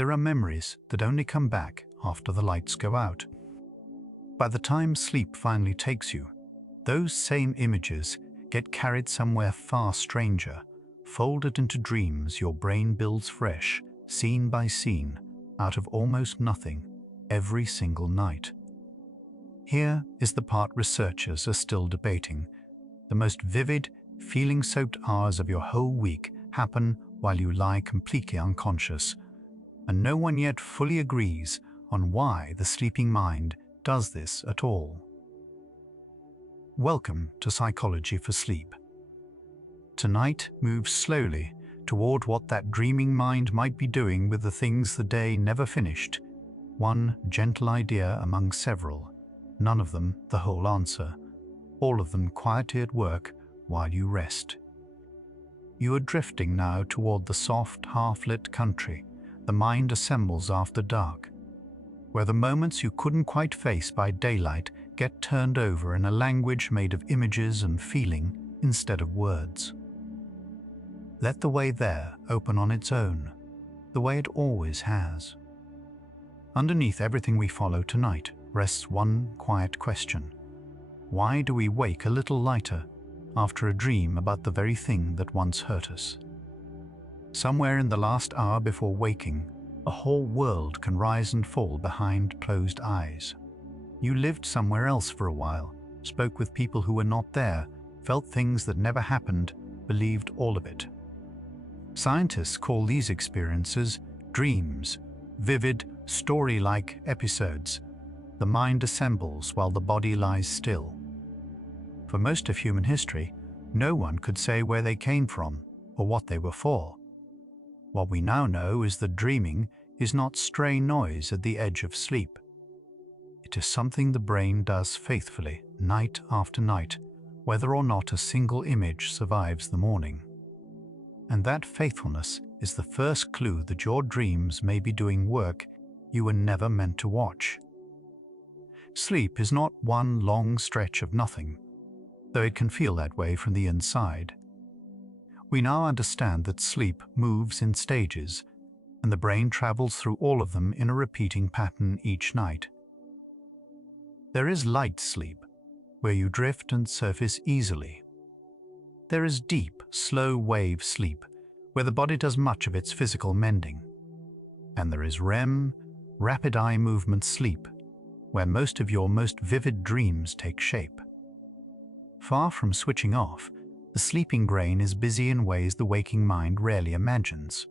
There are memories that only come back after the lights go out. By the time sleep finally takes you, those same images get carried somewhere far stranger, folded into dreams your brain builds fresh, scene by scene, out of almost nothing, every single night. Here is the part researchers are still debating. The most vivid, feeling-soaked hours of your whole week happen while you lie completely unconscious, and no one yet fully agrees on why the sleeping mind does this at all. Welcome to Psychology for Sleep. Tonight moves slowly toward what that dreaming mind might be doing with the things the day never finished. One gentle idea among several, none of them the whole answer, all of them quietly at work while you rest. You are drifting now toward the soft, half-lit country the mind assembles after dark, where the moments you couldn't quite face by daylight get turned over in a language made of images and feeling instead of words. Let the way there open on its own, the way it always has. Underneath everything we follow tonight rests one quiet question. Why do we wake a little lighter after a dream about the very thing that once hurt us? Somewhere in the last hour before waking, a whole world can rise and fall behind closed eyes. You lived somewhere else for a while, spoke with people who were not there, felt things that never happened, believed all of it. Scientists call these experiences dreams, vivid, story-like episodes. The mind assembles while the body lies still. For most of human history, no one could say where they came from or what they were for. What we now know is that dreaming is not stray noise at the edge of sleep. It is something the brain does faithfully, night after night, whether or not a single image survives the morning. And that faithfulness is the first clue that your dreams may be doing work you were never meant to watch. Sleep is not one long stretch of nothing, though it can feel that way from the inside. We now understand that sleep moves in stages, and the brain travels through all of them in a repeating pattern each night. There is light sleep, where you drift and surface easily. There is deep, slow wave sleep, where the body does much of its physical mending. And there is REM, rapid eye movement sleep, where most of your most vivid dreams take shape. Far from switching off, the sleeping brain is busy in ways the waking mind rarely imagines.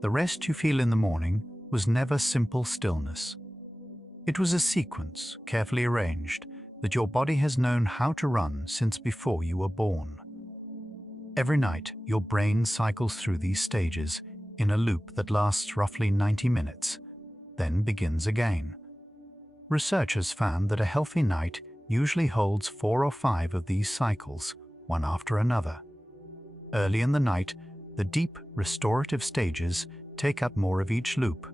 The rest you feel in the morning was never simple stillness. It was a sequence, carefully arranged, that your body has known how to run since before you were born. Every night, your brain cycles through these stages in a loop that lasts roughly 90 minutes, then begins again. Researchers found that a healthy night usually holds 4 or 5 of these cycles, one after another. Early in the night, the deep, restorative stages take up more of each loop.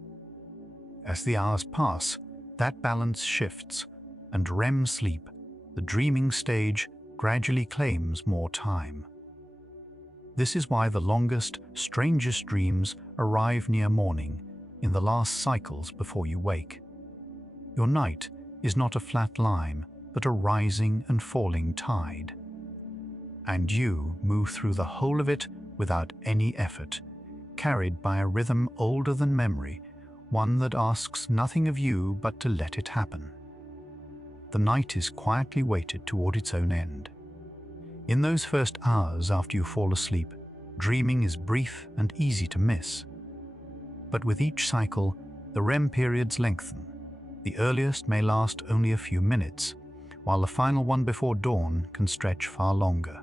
As the hours pass, that balance shifts, and REM sleep, the dreaming stage, gradually claims more time. This is why the longest, strangest dreams arrive near morning, in the last cycles before you wake. Your night is not a flat line, but a rising and falling tide. And you move through the whole of it without any effort, carried by a rhythm older than memory, one that asks nothing of you but to let it happen. The night is quietly weighted toward its own end. In those first hours after you fall asleep, dreaming is brief and easy to miss. But with each cycle, the REM periods lengthen. The earliest may last only a few minutes, while the final one before dawn can stretch far longer.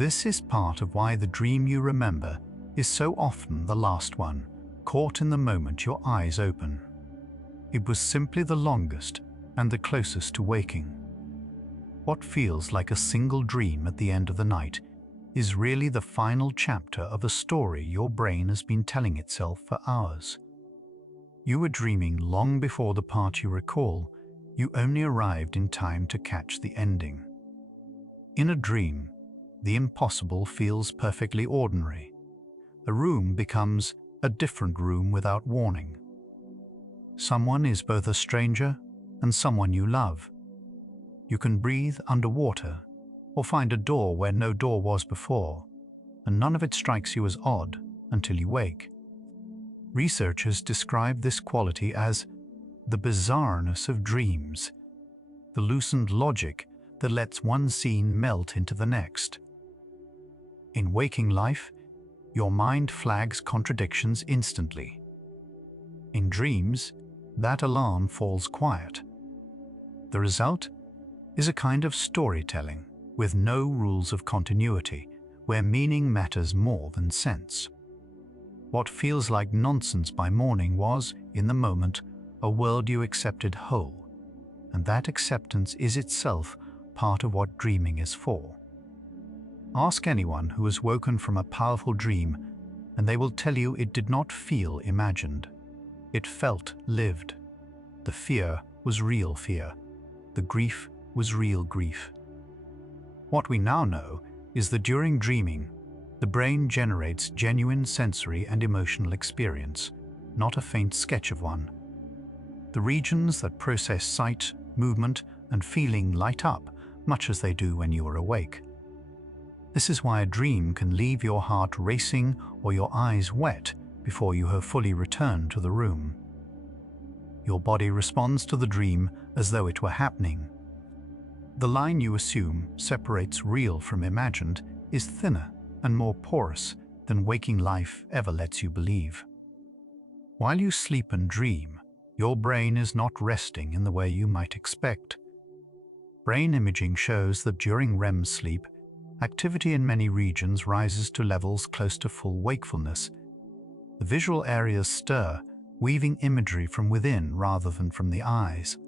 This is part of why the dream you remember is so often the last one, caught in the moment your eyes open. It was simply the longest and the closest to waking. What feels like a single dream at the end of the night is really the final chapter of a story your brain has been telling itself for hours. You were dreaming long before the part you recall. You only arrived in time to catch the ending. In a dream, the impossible feels perfectly ordinary. The room becomes a different room without warning. Someone is both a stranger and someone you love. You can breathe underwater or find a door where no door was before, and none of it strikes you as odd until you wake. Researchers describe this quality as the bizarreness of dreams, the lucid logic that lets one scene melt into the next. In waking life, your mind flags contradictions instantly. In dreams, that alarm falls quiet. The result is a kind of storytelling with no rules of continuity, where meaning matters more than sense. What feels like nonsense by morning was, in the moment, a world you accepted whole, and that acceptance is itself part of what dreaming is for. Ask anyone who has woken from a powerful dream, and they will tell you it did not feel imagined. It felt lived. The fear was real fear. The grief was real grief. What we now know is that during dreaming, the brain generates genuine sensory and emotional experience, not a faint sketch of one. The regions that process sight, movement, and feeling light up, much as they do when you are awake. This is why a dream can leave your heart racing or your eyes wet before you have fully returned to the room. Your body responds to the dream as though it were happening. The line you assume separates real from imagined is thinner and more porous than waking life ever lets you believe. While you sleep and dream, your brain is not resting in the way you might expect. Brain imaging shows that during REM sleep, activity in many regions rises to levels close to full wakefulness. The visual areas stir, weaving imagery from within rather than from the eyes.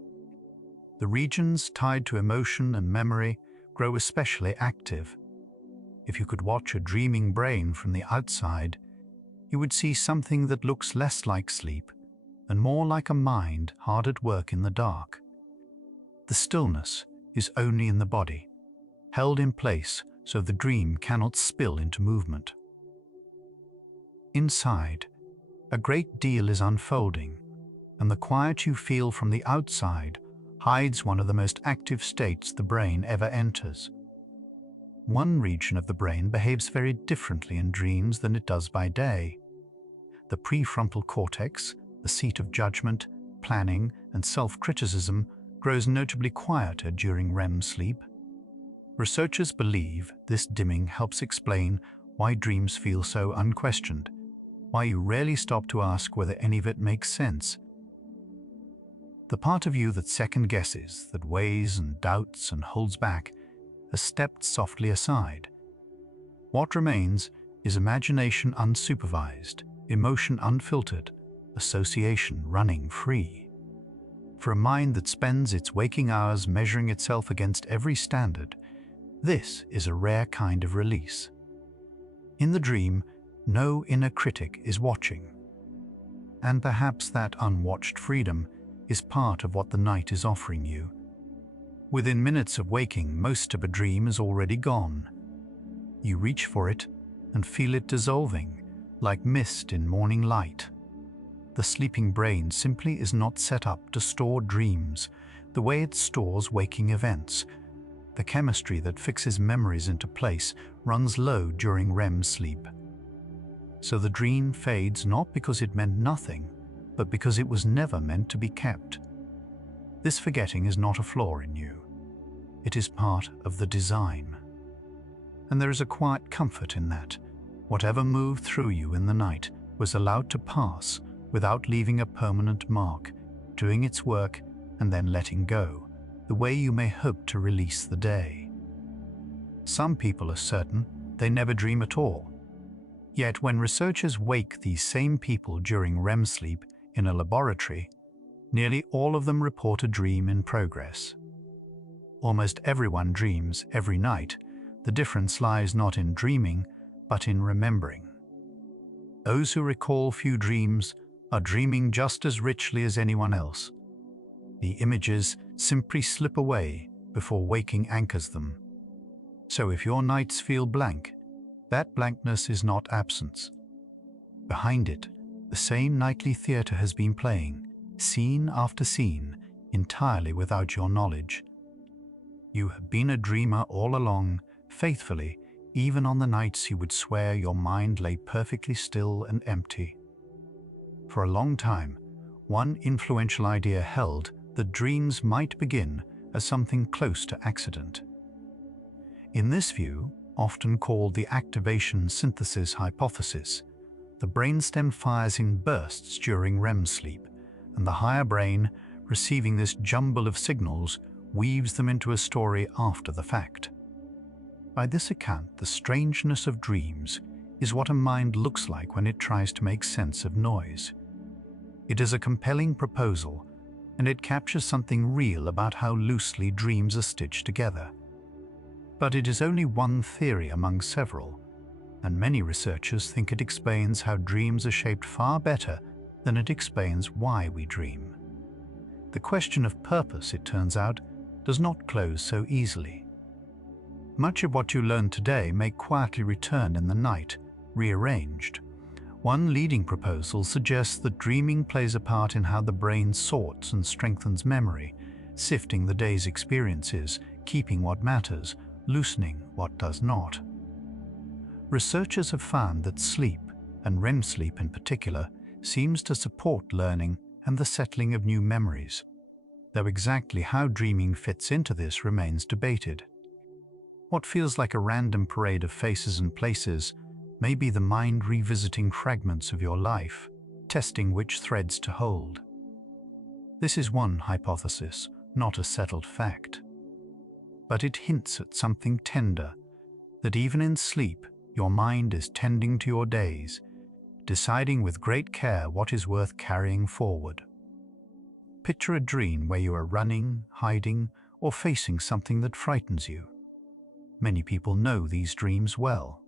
The regions tied to emotion and memory grow especially active. If you could watch a dreaming brain from the outside, you would see something that looks less like sleep and more like a mind hard at work in the dark. The stillness is only in the body, held in place so the dream cannot spill into movement. Inside, a great deal is unfolding, and the quiet you feel from the outside hides one of the most active states the brain ever enters. One region of the brain behaves very differently in dreams than it does by day. The prefrontal cortex, the seat of judgment, planning, and self-criticism, grows notably quieter during REM sleep. Researchers believe this dimming helps explain why dreams feel so unquestioned, why you rarely stop to ask whether any of it makes sense. The part of you that second-guesses, that weighs and doubts and holds back, has stepped softly aside. What remains is imagination unsupervised, emotion unfiltered, association running free. For a mind that spends its waking hours measuring itself against every standard, this is a rare kind of release. In the dream, no inner critic is watching. And perhaps that unwatched freedom is part of what the night is offering you. Within minutes of waking, most of a dream is already gone. You reach for it and feel it dissolving, like mist in morning light. The sleeping brain simply is not set up to store dreams the way it stores waking events. The chemistry that fixes memories into place runs low during REM sleep. So the dream fades not because it meant nothing, but because it was never meant to be kept. This forgetting is not a flaw in you. It is part of the design. And there is a quiet comfort in that. Whatever moved through you in the night was allowed to pass without leaving a permanent mark, doing its work and then letting go, the way you may hope to release the day. Some people are certain they never dream at all. Yet when researchers wake these same people during REM sleep in a laboratory, nearly all of them report a dream in progress. Almost everyone dreams every night. The difference lies not in dreaming, but in remembering. Those who recall few dreams are dreaming just as richly as anyone else. The images simply slip away before waking anchors them. So if your nights feel blank, that blankness is not absence. Behind it The same nightly theatre has been playing, scene after scene, entirely without your knowledge. You have been a dreamer all along, faithfully, even on the nights you would swear your mind lay perfectly still and empty. For a long time, one influential idea held that dreams might begin as something close to accident. In this view, often called the activation synthesis hypothesis, the brainstem fires in bursts during REM sleep, and the higher brain, receiving this jumble of signals, weaves them into a story after the fact. By this account, the strangeness of dreams is what a mind looks like when it tries to make sense of noise. It is a compelling proposal, and it captures something real about how loosely dreams are stitched together. But it is only one theory among several, and many researchers think it explains how dreams are shaped far better than it explains why we dream. The question of purpose, it turns out, does not close so easily. Much of what you learn today may quietly return in the night, rearranged. One leading proposal suggests that dreaming plays a part in how the brain sorts and strengthens memory, sifting the day's experiences, keeping what matters, loosening what does not. Researchers have found that sleep, and REM sleep in particular, seems to support learning and the settling of new memories, though exactly how dreaming fits into this remains debated. What feels like a random parade of faces and places may be the mind revisiting fragments of your life, testing which threads to hold. This is one hypothesis, not a settled fact. But it hints at something tender, that even in sleep, your mind is tending to your days, deciding with great care what is worth carrying forward. Picture a dream where you are running, hiding, or facing something that frightens you. Many people know these dreams well.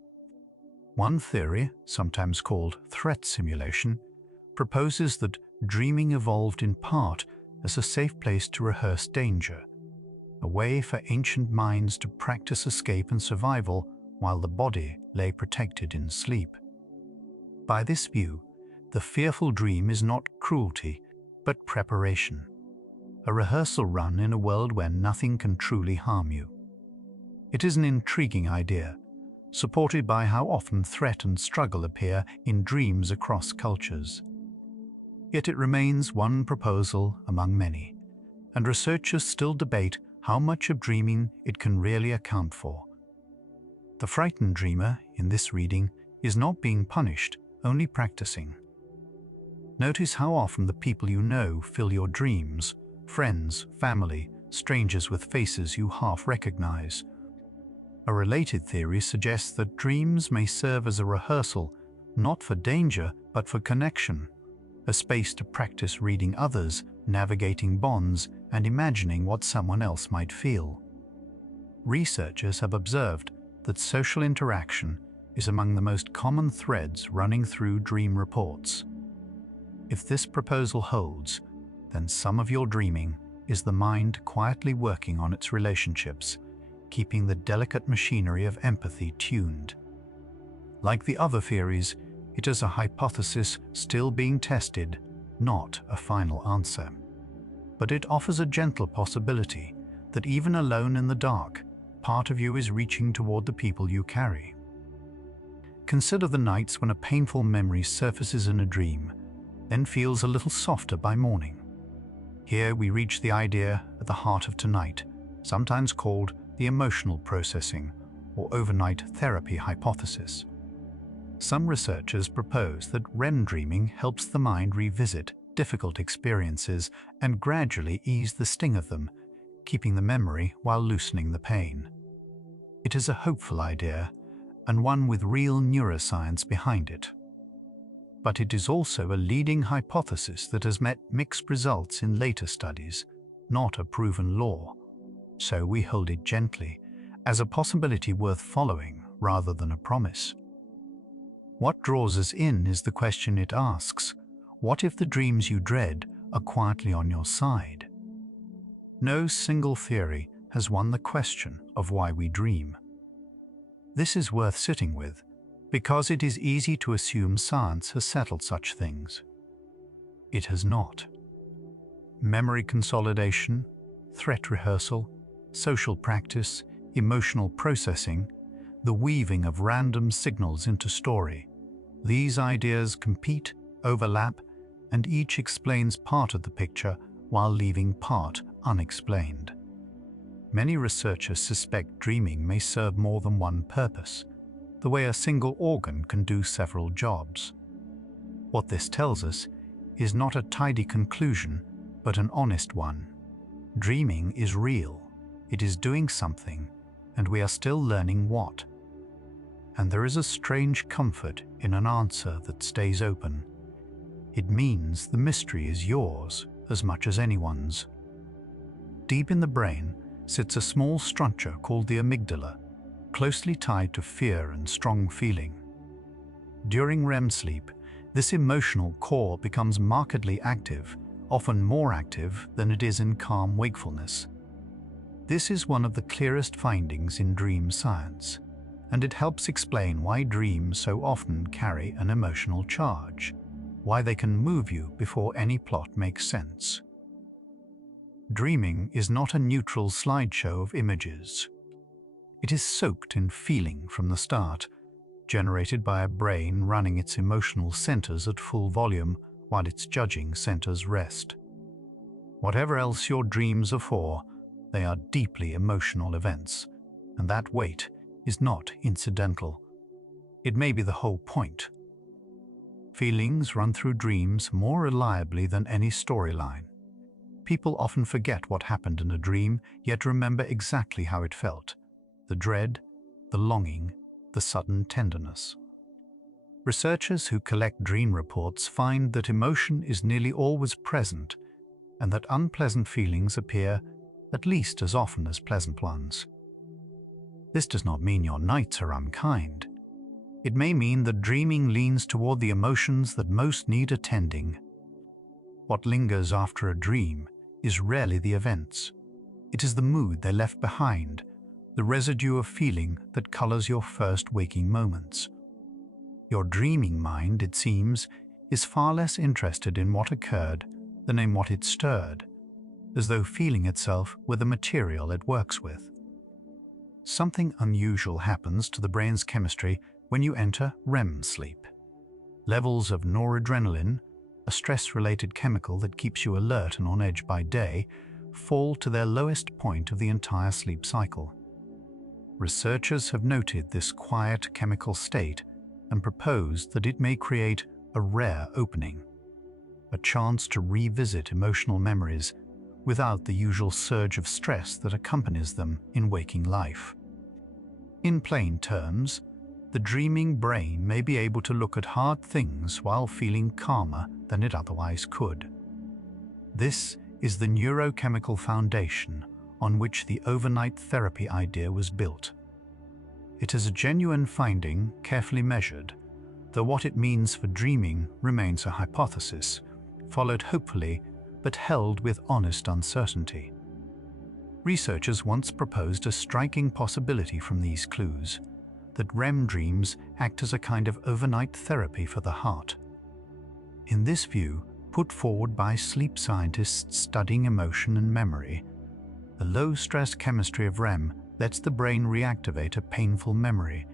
One theory, sometimes called threat simulation, proposes that dreaming evolved in part as a safe place to rehearse danger, a way for ancient minds to practice escape and survival while the body lay protected in sleep. By this view, the fearful dream is not cruelty, but preparation, a rehearsal run in a world where nothing can truly harm you. It is an intriguing idea, supported by how often threat and struggle appear in dreams across cultures. Yet it remains one proposal among many, and researchers still debate how much of dreaming it can really account for. The frightened dreamer, in this reading, is not being punished, only practicing. Notice how often the people you know fill your dreams, friends, family, strangers with faces you half recognize. A related theory suggests that dreams may serve as a rehearsal, not for danger, but for connection, a space to practice reading others, navigating bonds, and imagining what someone else might feel. Researchers have observed that social interaction is among the most common threads running through dream reports. If this proposal holds, then some of your dreaming is the mind quietly working on its relationships, keeping the delicate machinery of empathy tuned. Like the other theories, it is a hypothesis still being tested, not a final answer. But it offers a gentle possibility that even alone in the dark, part of you is reaching toward the people you carry. Consider the nights when a painful memory surfaces in a dream, then feels a little softer by morning. Here we reach the idea at the heart of tonight, sometimes called the emotional processing or overnight therapy hypothesis. Some researchers propose that REM dreaming helps the mind revisit difficult experiences and gradually ease the sting of them, keeping the memory while loosening the pain. It is a hopeful idea, and one with real neuroscience behind it. But it is also a leading hypothesis that has met mixed results in later studies, not a proven law. So we hold it gently, as a possibility worth following rather than a promise. What draws us in is the question it asks: what if the dreams you dread are quietly on your side? No single theory has won the question of why we dream. This is worth sitting with, because it is easy to assume science has settled such things. It has not. Memory consolidation, threat rehearsal, social practice, emotional processing, the weaving of random signals into story. These ideas compete, overlap, and each explains part of the picture while leaving part unexplained. Many researchers suspect dreaming may serve more than one purpose, the way a single organ can do several jobs. What this tells us is not a tidy conclusion, but an honest one. Dreaming is real, it is doing something, and we are still learning what. And there is a strange comfort in an answer that stays open. It means the mystery is yours as much as anyone's. Deep in the brain sits a small structure called the amygdala, closely tied to fear and strong feeling. During REM sleep, this emotional core becomes markedly active, often more active than it is in calm wakefulness. This is one of the clearest findings in dream science, and it helps explain why dreams so often carry an emotional charge, why they can move you before any plot makes sense. Dreaming is not a neutral slideshow of images. It is soaked in feeling from the start, generated by a brain running its emotional centers at full volume while its judging centers rest. Whatever else your dreams are for, they are deeply emotional events, and that weight is not incidental. It may be the whole point. Feelings run through dreams more reliably than any storyline. People often forget what happened in a dream, yet remember exactly how it felt: the dread, the longing, the sudden tenderness. Researchers who collect dream reports find that emotion is nearly always present, and that unpleasant feelings appear at least as often as pleasant ones. This does not mean your nights are unkind. It may mean that dreaming leans toward the emotions that most need attending. What lingers after a dream is rarely the events. It is the mood they left behind, the residue of feeling that colors your first waking moments. Your dreaming mind, it seems, is far less interested in what occurred than in what it stirred, as though feeling itself were the material it works with. Something unusual happens to the brain's chemistry when you enter REM sleep. Levels of noradrenaline, a stress-related chemical that keeps you alert and on edge by day, fall to their lowest point of the entire sleep cycle. Researchers have noted this quiet chemical state and proposed that it may create a rare opening, a chance to revisit emotional memories without the usual surge of stress that accompanies them in waking life. In plain terms, the dreaming brain may be able to look at hard things while feeling calmer than it otherwise could. This is the neurochemical foundation on which the overnight therapy idea was built. It is a genuine finding, carefully measured, though what it means for dreaming remains a hypothesis, followed hopefully but held with honest uncertainty. Researchers once proposed a striking possibility from these clues, that REM dreams act as a kind of overnight therapy for the heart. In this view, put forward by sleep scientists studying emotion and memory, the low-stress chemistry of REM lets the brain reactivate a painful memory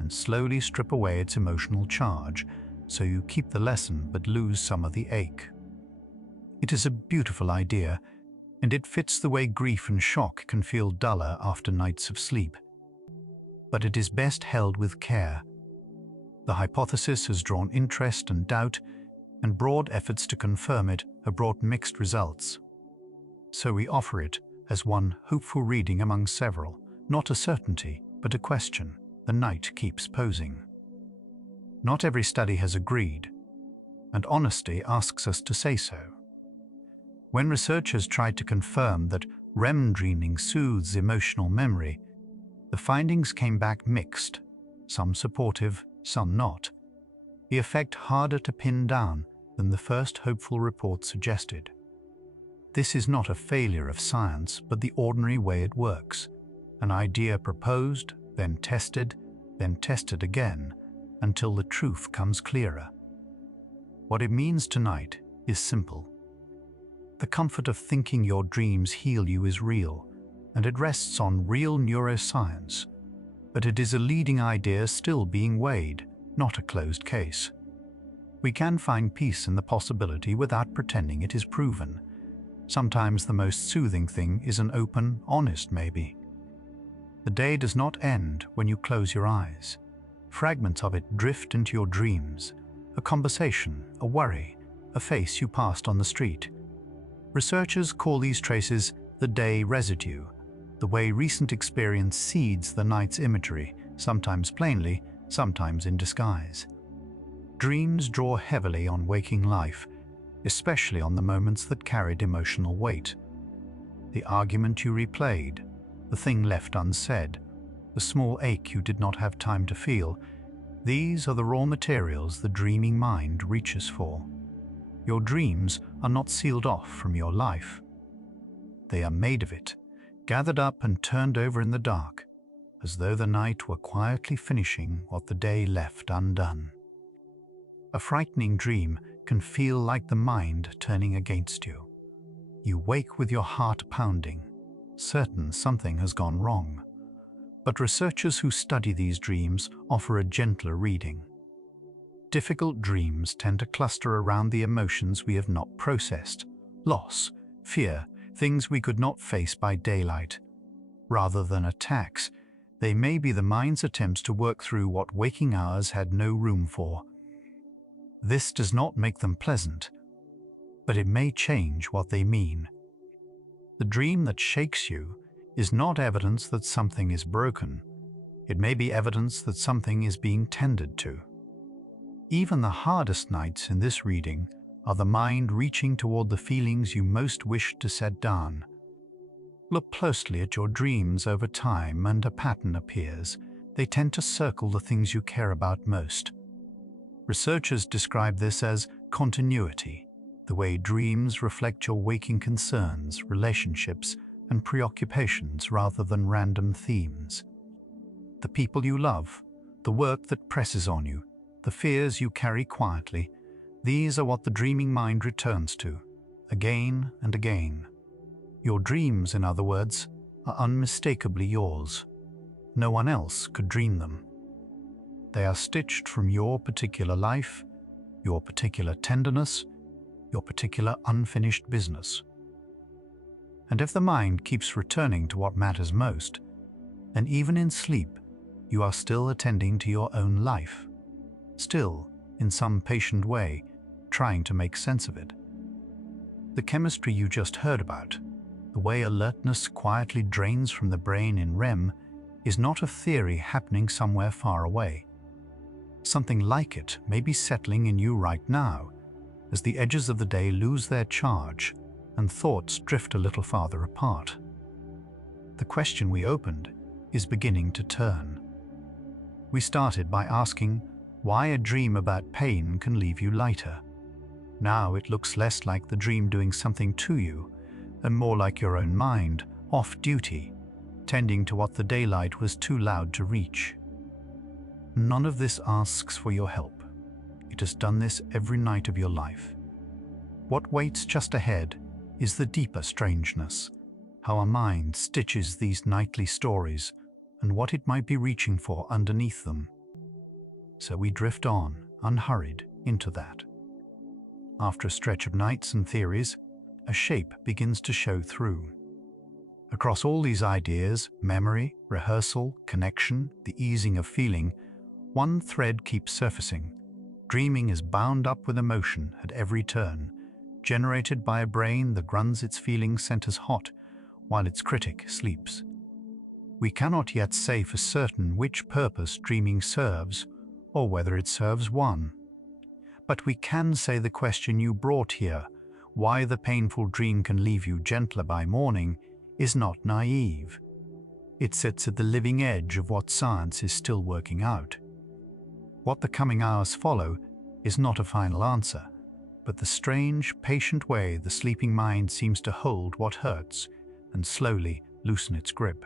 and slowly strip away its emotional charge, so you keep the lesson but lose some of the ache. It is a beautiful idea, and it fits the way grief and shock can feel duller after nights of sleep. But it is best held with care. The hypothesis has drawn interest and doubt, and broad efforts to confirm it have brought mixed results. So we offer it as one hopeful reading among several, not a certainty, but a question the night keeps posing. Not every study has agreed, and honesty asks us to say so. When researchers tried to confirm that REM dreaming soothes emotional memory, the findings came back mixed, some supportive, some not, the effect harder to pin down than the first hopeful report suggested. This is not a failure of science, but the ordinary way it works: an idea proposed, then tested again, until the truth comes clearer. What it means tonight is simple. The comfort of thinking your dreams heal you is real, and it rests on real neuroscience. But it is a leading idea still being weighed, not a closed case. We can find peace in the possibility without pretending it is proven. Sometimes the most soothing thing is an open, honest maybe. The day does not end when you close your eyes. Fragments of it drift into your dreams, a conversation, a worry, a face you passed on the street. Researchers call these traces the day residue, the way recent experience seeds the night's imagery, sometimes plainly, sometimes in disguise. Dreams draw heavily on waking life, especially on the moments that carried emotional weight. The argument you replayed, the thing left unsaid, the small ache you did not have time to feel, these are the raw materials the dreaming mind reaches for. Your dreams are not sealed off from your life. They are made of it, gathered up and turned over in the dark, as though the night were quietly finishing what the day left undone. A frightening dream can feel like the mind turning against you. You wake with your heart pounding, certain something has gone wrong. But researchers who study these dreams offer a gentler reading. Difficult dreams tend to cluster around the emotions we have not processed: loss, fear, things we could not face by daylight. Rather than attacks, they may be the mind's attempts to work through what waking hours had no room for. This does not make them pleasant, but it may change what they mean. The dream that shakes you is not evidence that something is broken. It may be evidence that something is being tended to. Even the hardest nights in this reading are the mind reaching toward the feelings you most wish to set down. Look closely at your dreams over time and a pattern appears. They tend to circle the things you care about most. Researchers describe this as continuity, the way dreams reflect your waking concerns, relationships, and preoccupations rather than random themes. The people you love, the work that presses on you, the fears you carry quietly, these are what the dreaming mind returns to, again and again. Your dreams, in other words, are unmistakably yours. No one else could dream them. They are stitched from your particular life, your particular tenderness, your particular unfinished business. And if the mind keeps returning to what matters most, then even in sleep, you are still attending to your own life, still, in some patient way, trying to make sense of it. The chemistry you just heard about, the way alertness quietly drains from the brain in REM, is not a theory happening somewhere far away. Something like it may be settling in you right now, as the edges of the day lose their charge and thoughts drift a little farther apart. The question we opened is beginning to turn. We started by asking why a dream about pain can leave you lighter. Now it looks less like the dream doing something to you and more like your own mind, off duty, tending to what the daylight was too loud to reach. None of this asks for your help. It has done this every night of your life. What waits just ahead is the deeper strangeness, how our mind stitches these nightly stories and what it might be reaching for underneath them. So we drift on, unhurried, into that. After a stretch of nights and theories, a shape begins to show through. Across all these ideas, memory, rehearsal, connection, the easing of feeling, one thread keeps surfacing. Dreaming is bound up with emotion at every turn, generated by a brain that runs its feeling centers hot while its critic sleeps. We cannot yet say for certain which purpose dreaming serves or whether it serves one. But we can say the question you brought here, why the painful dream can leave you gentler by morning, is not naive. It sits at the living edge of what science is still working out. What the coming hours follow is not a final answer, but the strange, patient way the sleeping mind seems to hold what hurts and slowly loosen its grip.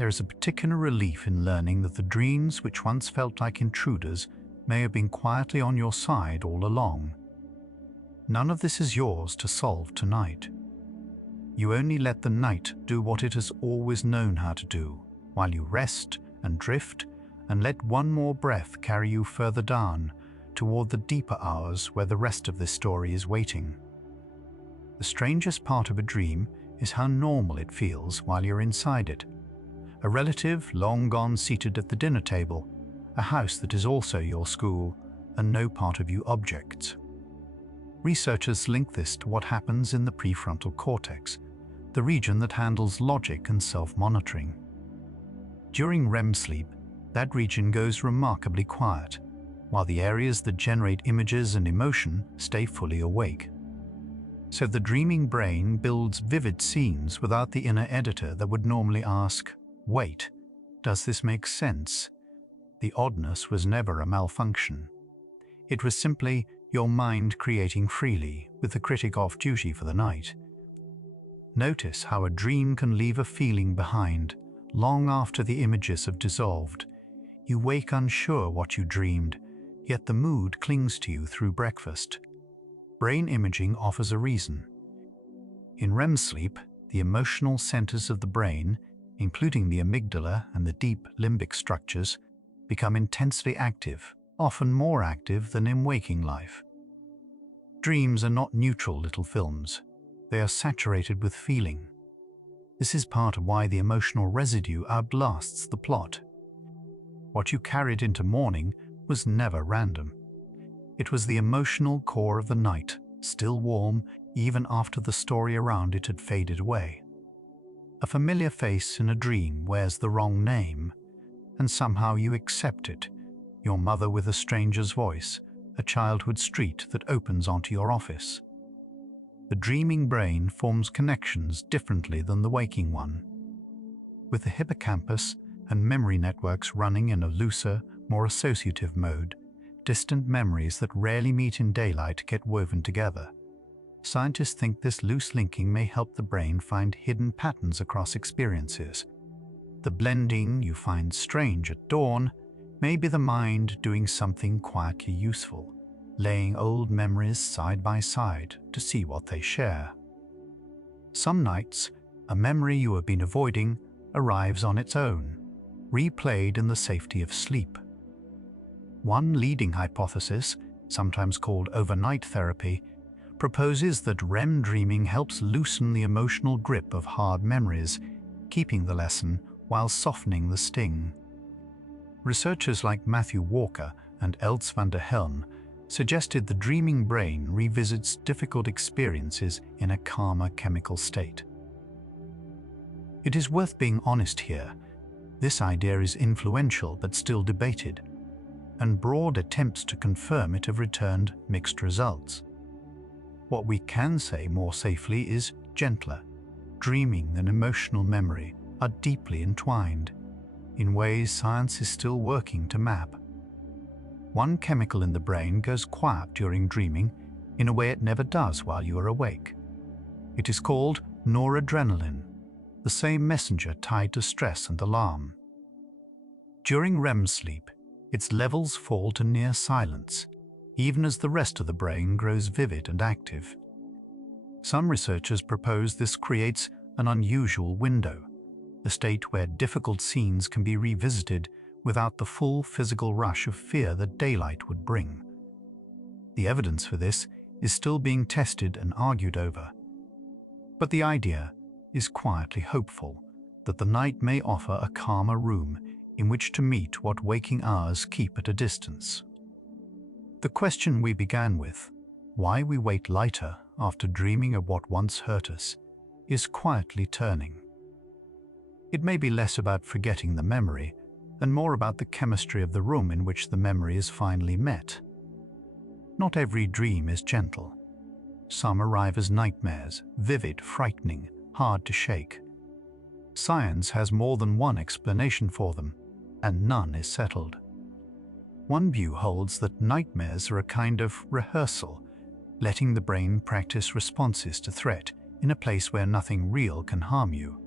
there is a particular relief in learning that the dreams which once felt like intruders may have been quietly on your side all along. None of this is yours to solve tonight. You only let the night do what it has always known how to do, while you rest and drift and let one more breath carry you further down toward the deeper hours where the rest of this story is waiting. The strangest part of a dream is how normal it feels while you're inside it. A relative long gone seated at the dinner table, a house that is also your school, and no part of you objects. Researchers link this to what happens in the prefrontal cortex, the region that handles logic and self-monitoring. During REM sleep, that region goes remarkably quiet, while the areas that generate images and emotion stay fully awake. So the dreaming brain builds vivid scenes without the inner editor that would normally ask, "Wait, does this make sense?" The oddness was never a malfunction. It was simply your mind creating freely, with the critic off duty for the night. Notice how a dream can leave a feeling behind, long after the images have dissolved. You wake unsure what you dreamed, yet the mood clings to you through breakfast. Brain imaging offers a reason. In REM sleep, the emotional centers of the brain, including the amygdala and the deep limbic structures, become intensely active, often more active than in waking life. Dreams are not neutral little films. They are saturated with feeling. This is part of why the emotional residue outlasts the plot. What you carried into morning was never random. It was the emotional core of the night, still warm even after the story around it had faded away. A familiar face in a dream wears the wrong name, and somehow you accept it. Your mother with a stranger's voice, a childhood street that opens onto your office. The dreaming brain forms connections differently than the waking one. With the hippocampus and memory networks running in a looser, more associative mode, distant memories that rarely meet in daylight get woven together. Scientists think this loose linking may help the brain find hidden patterns across experiences. The blending you find strange at dawn may be the mind doing something quietly useful, laying old memories side by side to see what they share. Some nights, a memory you have been avoiding arrives on its own, replayed in the safety of sleep. One leading hypothesis, sometimes called overnight therapy, proposes that REM dreaming helps loosen the emotional grip of hard memories, keeping the lesson while softening the sting. Researchers like Matthew Walker and Els van der Helm suggested the dreaming brain revisits difficult experiences in a calmer chemical state. It is worth being honest here. This idea is influential but still debated, and broad attempts to confirm it have returned mixed results. What we can say more safely is gentler. Dreaming and emotional memory are deeply entwined, in ways science is still working to map. One chemical in the brain goes quiet during dreaming in a way it never does while you are awake. It is called noradrenaline, the same messenger tied to stress and alarm. During REM sleep, its levels fall to near silence, even as the rest of the brain grows vivid and active. Some researchers propose this creates an unusual window, a state where difficult scenes can be revisited without the full physical rush of fear that daylight would bring. The evidence for this is still being tested and argued over, but the idea is quietly hopeful that the night may offer a calmer room in which to meet what waking hours keep at a distance. The question we began with, why we wait lighter after dreaming of what once hurt us, is quietly turning. It may be less about forgetting the memory and more about the chemistry of the room in which the memory is finally met. Not every dream is gentle. Some arrive as nightmares, vivid, frightening, hard to shake. Science has more than one explanation for them, and none is settled. One view holds that nightmares are a kind of rehearsal, letting the brain practice responses to threat in a place where nothing real can harm you.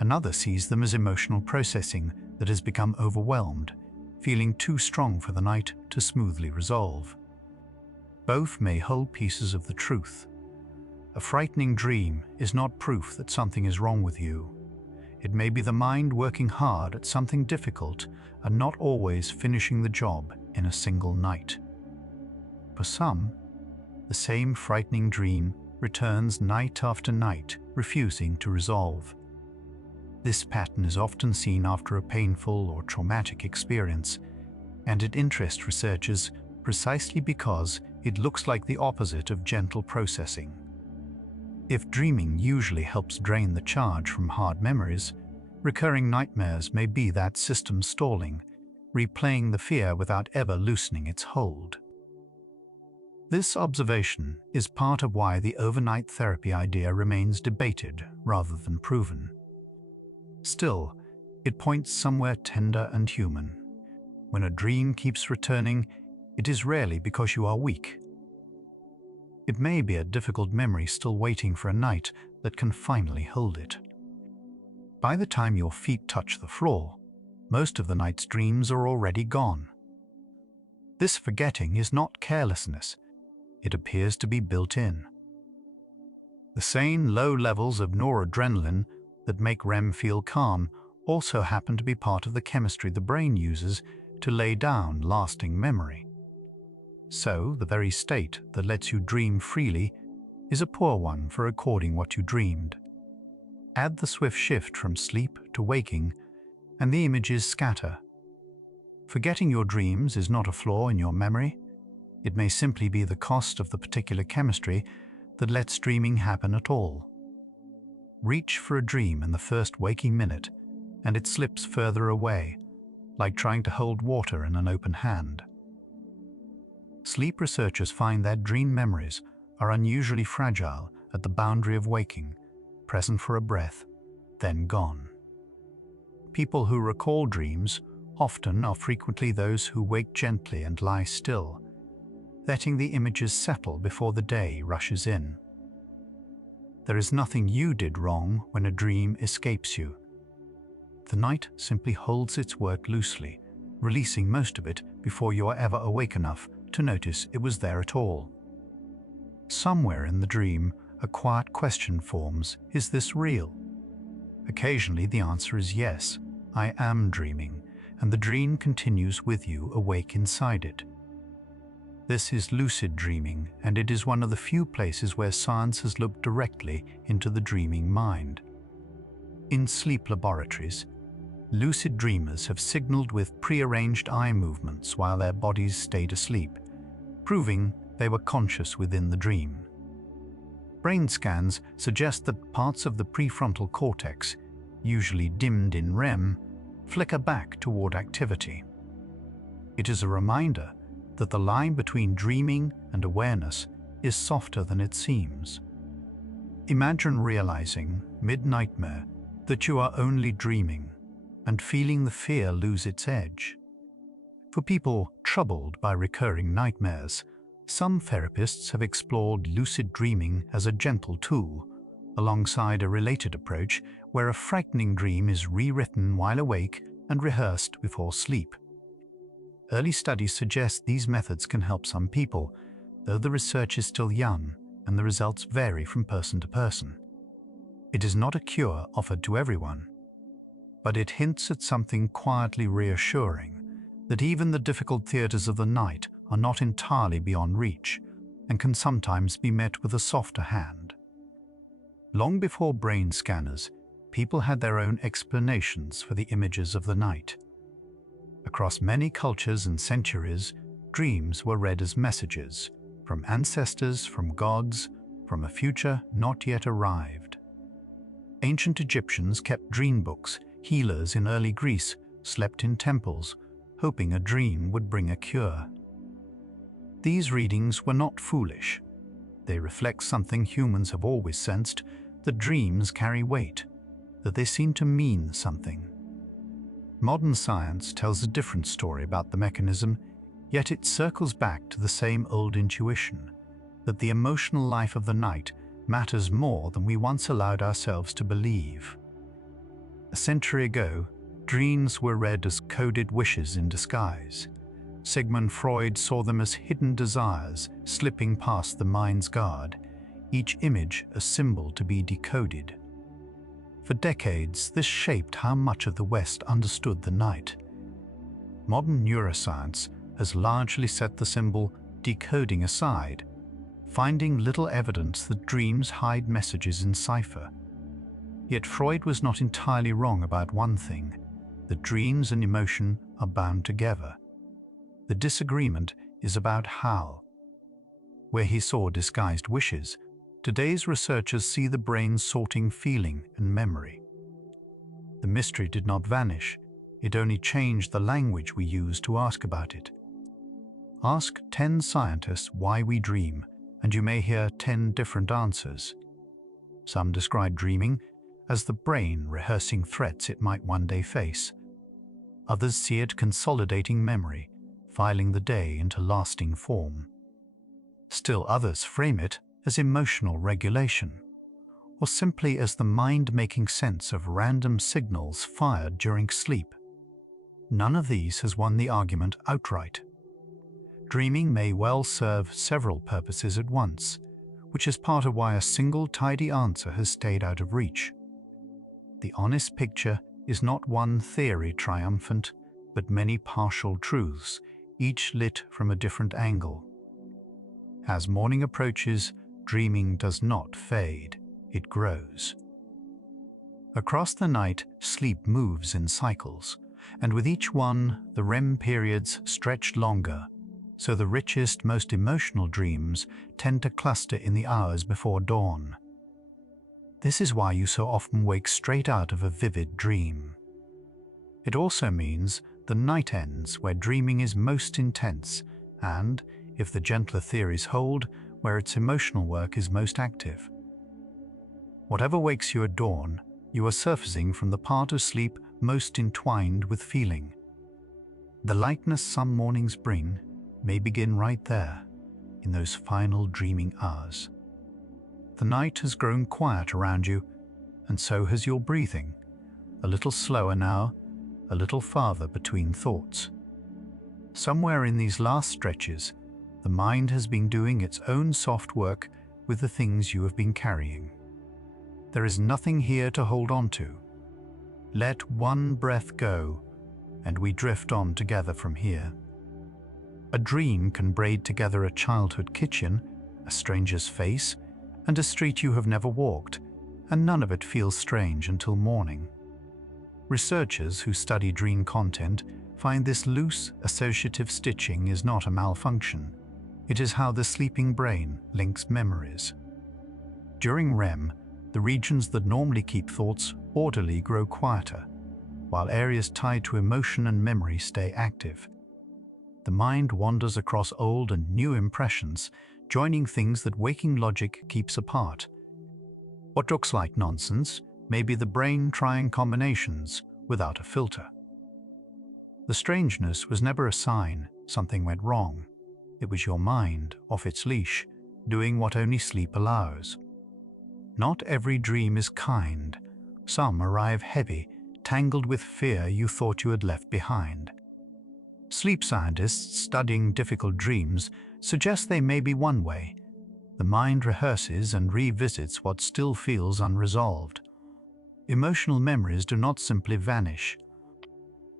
Another sees them as emotional processing that has become overwhelmed, feeling too strong for the night to smoothly resolve. Both may hold pieces of the truth. A frightening dream is not proof that something is wrong with you. It may be the mind working hard at something difficult and not always finishing the job in a single night. For some, the same frightening dream returns night after night, refusing to resolve. This pattern is often seen after a painful or traumatic experience, and it interests researchers precisely because it looks like the opposite of gentle processing. If dreaming usually helps drain the charge from hard memories, recurring nightmares may be that system stalling, replaying the fear without ever loosening its hold. This observation is part of why the overnight therapy idea remains debated rather than proven. Still, it points somewhere tender and human. When a dream keeps returning, it is rarely because you are weak. It may be a difficult memory still waiting for a night that can finally hold it. By the time your feet touch the floor, most of the night's dreams are already gone. This forgetting is not carelessness. It appears to be built in. The same low levels of noradrenaline that make REM feel calm also happen to be part of the chemistry the brain uses to lay down lasting memory. So, the very state that lets you dream freely is a poor one for recording what you dreamed. Add the swift shift from sleep to waking, and the images scatter. Forgetting your dreams is not a flaw in your memory. It may simply be the cost of the particular chemistry that lets dreaming happen at all. Reach for a dream in the first waking minute, and it slips further away, like trying to hold water in an open hand. Sleep researchers find that dream memories are unusually fragile at the boundary of waking, present for a breath, then gone. People who recall dreams often are frequently those who wake gently and lie still, letting the images settle before the day rushes in. There is nothing you did wrong when a dream escapes you. The night simply holds its work loosely, releasing most of it before you are ever awake enough to notice it was there at all. Somewhere in the dream, a quiet question forms, is this real? Occasionally the answer is yes, I am dreaming, and the dream continues with you awake inside it. This is lucid dreaming, and it is one of the few places where science has looked directly into the dreaming mind. In sleep laboratories, lucid dreamers have signaled with prearranged eye movements while their bodies stayed asleep, proving they were conscious within the dream. Brain scans suggest that parts of the prefrontal cortex, usually dimmed in REM, flicker back toward activity. It is a reminder that the line between dreaming and awareness is softer than it seems. Imagine realizing, mid-nightmare, that you are only dreaming, and feeling the fear lose its edge. For people troubled by recurring nightmares, some therapists have explored lucid dreaming as a gentle tool, alongside a related approach where a frightening dream is rewritten while awake and rehearsed before sleep. Early studies suggest these methods can help some people, though the research is still young and the results vary from person to person. It is not a cure offered to everyone, but it hints at something quietly reassuring, that even the difficult theaters of the night are not entirely beyond reach and can sometimes be met with a softer hand. Long before brain scanners, people had their own explanations for the images of the night. Across many cultures and centuries, dreams were read as messages from ancestors, from gods, from a future not yet arrived. Ancient Egyptians kept dream books. Healers in early Greece slept in temples, hoping a dream would bring a cure. These readings were not foolish. They reflect something humans have always sensed, that dreams carry weight, that they seem to mean something. Modern science tells a different story about the mechanism, yet it circles back to the same old intuition, that the emotional life of the night matters more than we once allowed ourselves to believe. A century ago, dreams were read as coded wishes in disguise. Sigmund Freud saw them as hidden desires slipping past the mind's guard, each image a symbol to be decoded. For decades, this shaped how much of the West understood the night. Modern neuroscience has largely set the symbol decoding aside, finding little evidence that dreams hide messages in cipher. Yet Freud was not entirely wrong about one thing: that dreams and emotion are bound together. The disagreement is about how. Where he saw disguised wishes, today's researchers see the brain sorting feeling and memory. The mystery did not vanish, it only changed the language we use to ask about it. Ask 10 scientists why we dream, and you may hear 10 different answers. Some describe dreaming as the brain rehearsing threats it might one day face. Others see it consolidating memory, filing the day into lasting form. Still others frame it as emotional regulation, or simply as the mind making sense of random signals fired during sleep. None of these has won the argument outright. Dreaming may well serve several purposes at once, which is part of why a single tidy answer has stayed out of reach. The honest picture is not one theory triumphant, but many partial truths, each lit from a different angle. As morning approaches, dreaming does not fade, it grows. Across the night, sleep moves in cycles, and with each one, the REM periods stretch longer, so the richest, most emotional dreams tend to cluster in the hours before dawn. This is why you so often wake straight out of a vivid dream. It also means the night ends where dreaming is most intense and, if the gentler theories hold, where its emotional work is most active. Whatever wakes you at dawn, you are surfacing from the part of sleep most entwined with feeling. The lightness some mornings bring may begin right there, in those final dreaming hours. The night has grown quiet around you, and so has your breathing, a little slower now, a little farther between thoughts. Somewhere in these last stretches, the mind has been doing its own soft work with the things you have been carrying. There is nothing here to hold on to. Let one breath go, and we drift on together from here. A dream can braid together a childhood kitchen, a stranger's face, and a street you have never walked, and none of it feels strange until morning. Researchers who study dream content find this loose, associative stitching is not a malfunction. It is how the sleeping brain links memories. During REM, the regions that normally keep thoughts orderly grow quieter, while areas tied to emotion and memory stay active. The mind wanders across old and new impressions, joining things that waking logic keeps apart. What looks like nonsense may be the brain trying combinations without a filter. The strangeness was never a sign something went wrong. It was your mind, off its leash, doing what only sleep allows. Not every dream is kind. Some arrive heavy, tangled with fear you thought you had left behind. Sleep scientists studying difficult dreams suggest they may be one way. The mind rehearses and revisits what still feels unresolved. Emotional memories do not simply vanish.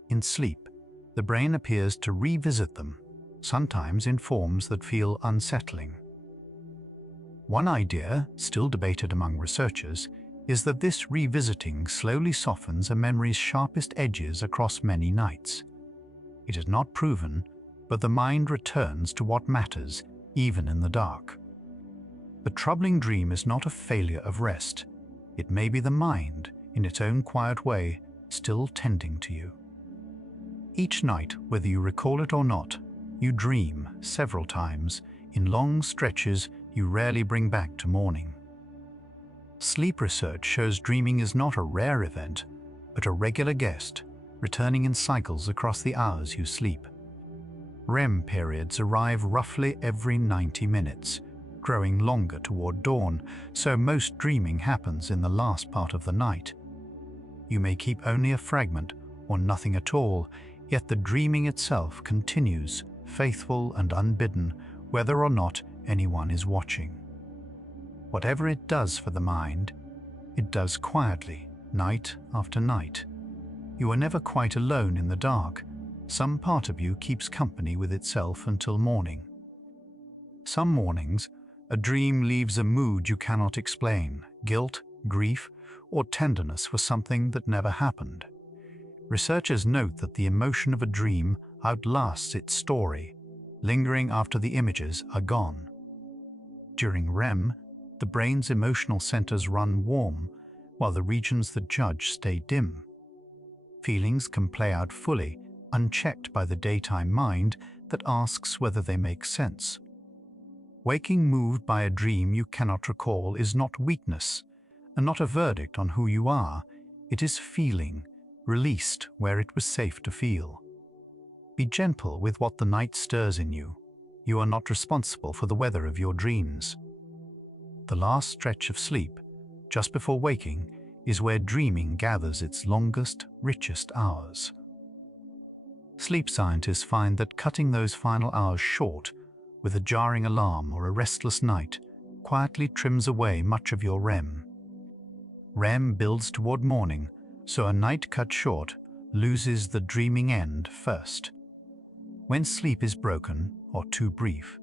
In sleep, the brain appears to revisit them, sometimes in forms that feel unsettling. One idea, still debated among researchers, is that this revisiting slowly softens a memory's sharpest edges across many nights. It is not proven, but the mind returns to what matters, even in the dark. The troubling dream is not a failure of rest. It may be the mind, in its own quiet way, still tending to you. Each night, whether you recall it or not, you dream several times, in long stretches you rarely bring back to morning. Sleep research shows dreaming is not a rare event, but a regular guest, returning in cycles across the hours you sleep. REM periods arrive roughly every 90 minutes, growing longer toward dawn, so most dreaming happens in the last part of the night. You may keep only a fragment or nothing at all, yet the dreaming itself continues, faithful and unbidden, whether or not anyone is watching. Whatever it does for the mind, it does quietly, night after night. You are never quite alone in the dark. Some part of you keeps company with itself until morning. Some mornings, a dream leaves a mood you cannot explain, guilt, grief, or tenderness for something that never happened. Researchers note that the emotion of a dream outlasts its story, lingering after the images are gone. During REM, the brain's emotional centers run warm, while the regions that judge stay dim. Feelings can play out fully, unchecked by the daytime mind that asks whether they make sense. Waking moved by a dream you cannot recall is not weakness, and not a verdict on who you are. It is feeling, released where it was safe to feel. Be gentle with what the night stirs in you. You are not responsible for the weather of your dreams. The last stretch of sleep, just before waking, is where dreaming gathers its longest, richest hours. Sleep scientists find that cutting those final hours short, with a jarring alarm or a restless night, quietly trims away much of your REM. REM builds toward morning, so a night cut short loses the dreaming end first. When sleep is broken or too brief,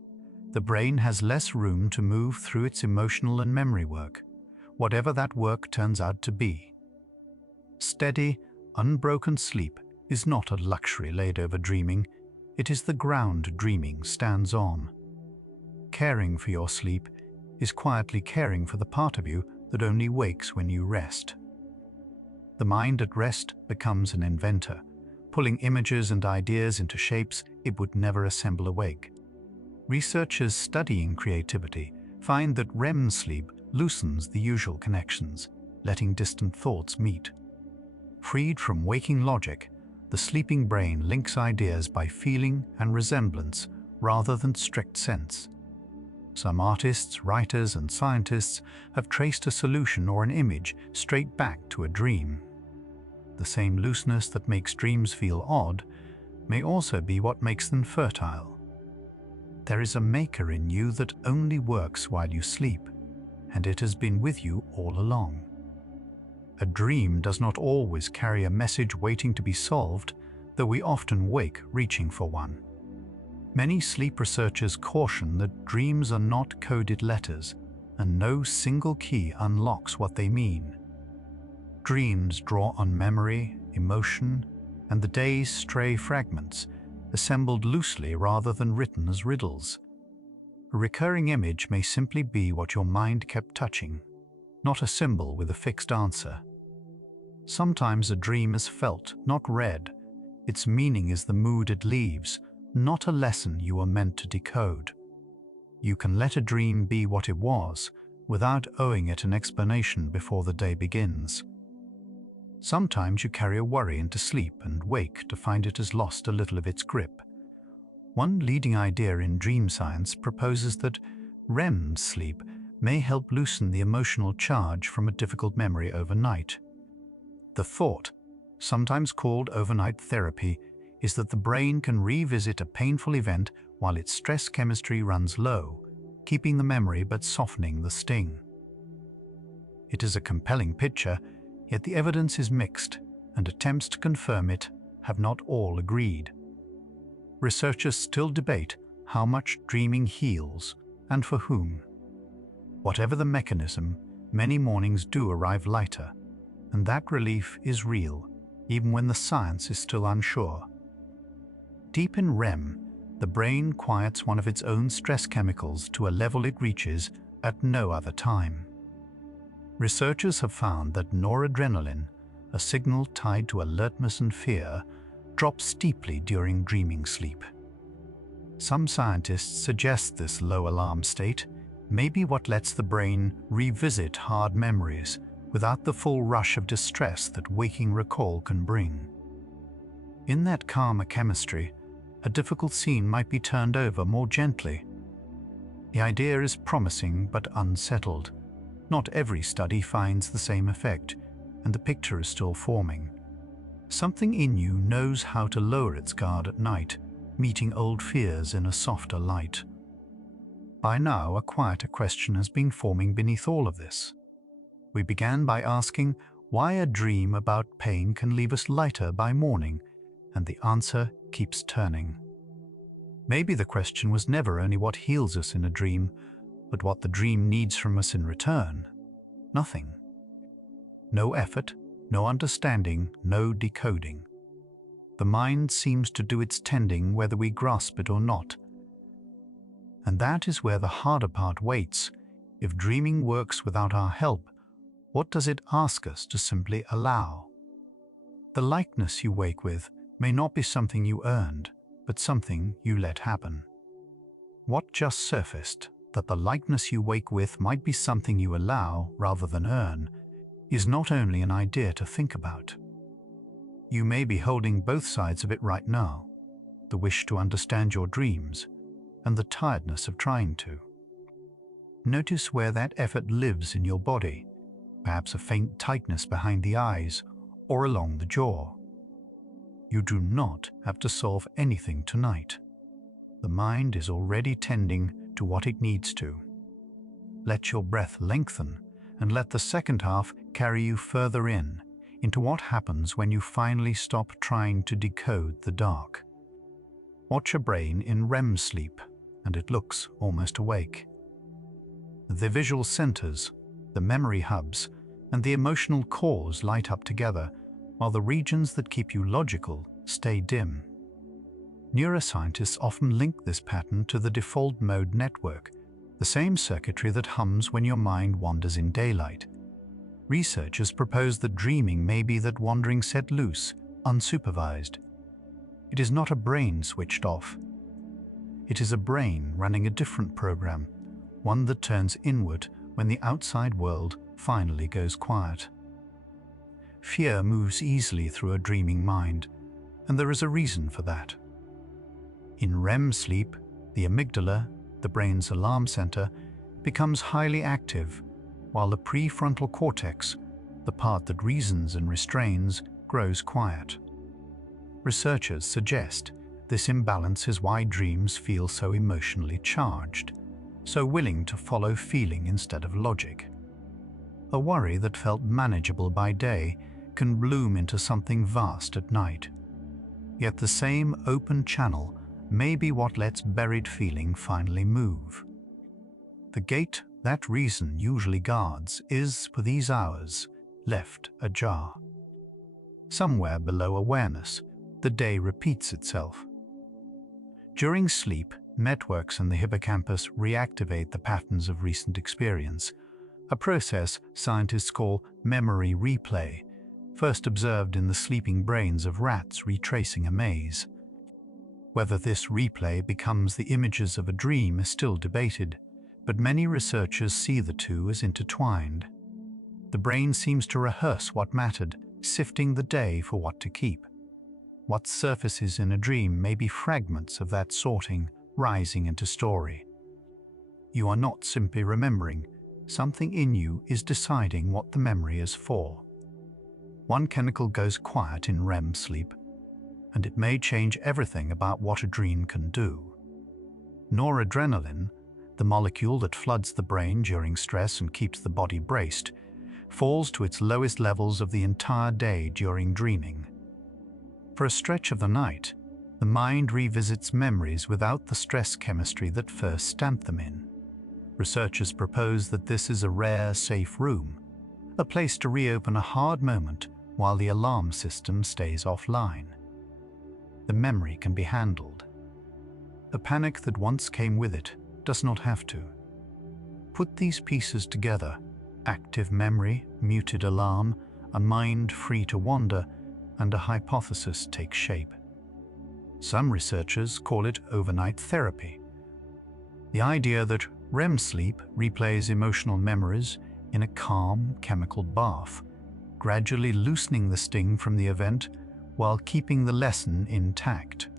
the brain has less room to move through its emotional and memory work, whatever that work turns out to be. Steady, unbroken sleep is not a luxury laid over dreaming, it is the ground dreaming stands on. Caring for your sleep is quietly caring for the part of you that only wakes when you rest. The mind at rest becomes an inventor, pulling images and ideas into shapes it would never assemble awake. Researchers studying creativity find that REM sleep loosens the usual connections, letting distant thoughts meet. Freed from waking logic, the sleeping brain links ideas by feeling and resemblance rather than strict sense. Some artists, writers, and scientists have traced a solution or an image straight back to a dream. The same looseness that makes dreams feel odd may also be what makes them fertile. There is a maker in you that only works while you sleep, and it has been with you all along. A dream does not always carry a message waiting to be solved, though we often wake reaching for one. Many sleep researchers caution that dreams are not coded letters, and no single key unlocks what they mean. Dreams draw on memory, emotion, and the day's stray fragments, assembled loosely rather than written as riddles. A recurring image may simply be what your mind kept touching, not a symbol with a fixed answer. Sometimes a dream is felt, not read. Its meaning is the mood it leaves, not a lesson you are meant to decode. You can let a dream be what it was, without owing it an explanation before the day begins. Sometimes you carry a worry into sleep and wake to find it has lost a little of its grip. One leading idea in dream science proposes that REM sleep may help loosen the emotional charge from a difficult memory overnight. The thought, sometimes called overnight therapy, is that the brain can revisit a painful event while its stress chemistry runs low, keeping the memory but softening the sting. It is a compelling picture, yet the evidence is mixed, and attempts to confirm it have not all agreed. Researchers still debate how much dreaming heals and for whom. Whatever the mechanism, many mornings do arrive lighter, and that relief is real, even when the science is still unsure. Deep in REM, the brain quiets one of its own stress chemicals to a level it reaches at no other time. Researchers have found that noradrenaline, a signal tied to alertness and fear, drops steeply during dreaming sleep. Some scientists suggest this low alarm state may be what lets the brain revisit hard memories without the full rush of distress that waking recall can bring. In that calmer chemistry, a difficult scene might be turned over more gently. The idea is promising but unsettled. Not every study finds the same effect, and the picture is still forming. Something in you knows how to lower its guard at night, meeting old fears in a softer light. By now, a quieter question has been forming beneath all of this. We began by asking why a dream about pain can leave us lighter by morning, and the answer keeps turning. Maybe the question was never only what heals us in a dream, but what the dream needs from us in return. Nothing. No effort, no understanding, no decoding. The mind seems to do its tending whether we grasp it or not. And that is where the harder part waits. If dreaming works without our help, what does it ask us to simply allow? The likeness you wake with may not be something you earned, but something you let happen. What just surfaced, that the likeness you wake with might be something you allow rather than earn, is not only an idea to think about. You may be holding both sides of it right now, the wish to understand your dreams and the tiredness of trying to. Notice where that effort lives in your body, perhaps a faint tightness behind the eyes or along the jaw. You do not have to solve anything tonight. The mind is already tending to what it needs to. Let your breath lengthen and let the second half carry you further into what happens when you finally stop trying to decode the dark. Watch your brain in REM sleep, and it looks almost awake. The visual centers, the memory hubs, and the emotional cores light up together, while the regions that keep you logical stay dim. Neuroscientists often link this pattern to the default mode network, the same circuitry that hums when your mind wanders in daylight. Researchers propose that dreaming may be that wandering set loose, unsupervised. It is not a brain switched off. It is a brain running a different program, one that turns inward when the outside world finally goes quiet. Fear moves easily through a dreaming mind, and there is a reason for that. In REM sleep, the amygdala, the brain's alarm center, becomes highly active, while the prefrontal cortex, the part that reasons and restrains, grows quiet. Researchers suggest this imbalance is why dreams feel so emotionally charged, so willing to follow feeling instead of logic. A worry that felt manageable by day can bloom into something vast at night. Yet the same open channel may be what lets buried feeling finally move. The gate that reason usually guards is, for these hours, left ajar. Somewhere below awareness, the day repeats itself. During sleep, networks in the hippocampus reactivate the patterns of recent experience, a process scientists call memory replay, first observed in the sleeping brains of rats retracing a maze. Whether this replay becomes the images of a dream is still debated, but many researchers see the two as intertwined. The brain seems to rehearse what mattered, sifting the day for what to keep. What surfaces in a dream may be fragments of that sorting, rising into story. You are not simply remembering. Something in you is deciding what the memory is for. One chemical goes quiet in REM sleep, and it may change everything about what a dream can do. Noradrenaline, the molecule that floods the brain during stress and keeps the body braced, falls to its lowest levels of the entire day during dreaming. For a stretch of the night, the mind revisits memories without the stress chemistry that first stamped them in. Researchers propose that this is a rare, safe room, a place to reopen a hard moment while the alarm system stays offline. The memory can be handled. The panic that once came with it does not have to. Put these pieces together: active memory, muted alarm, a mind free to wander, and a hypothesis takes shape. Some researchers call it overnight therapy. The idea that REM sleep replays emotional memories in a calm, chemical bath, gradually loosening the sting from the event while keeping the lesson intact.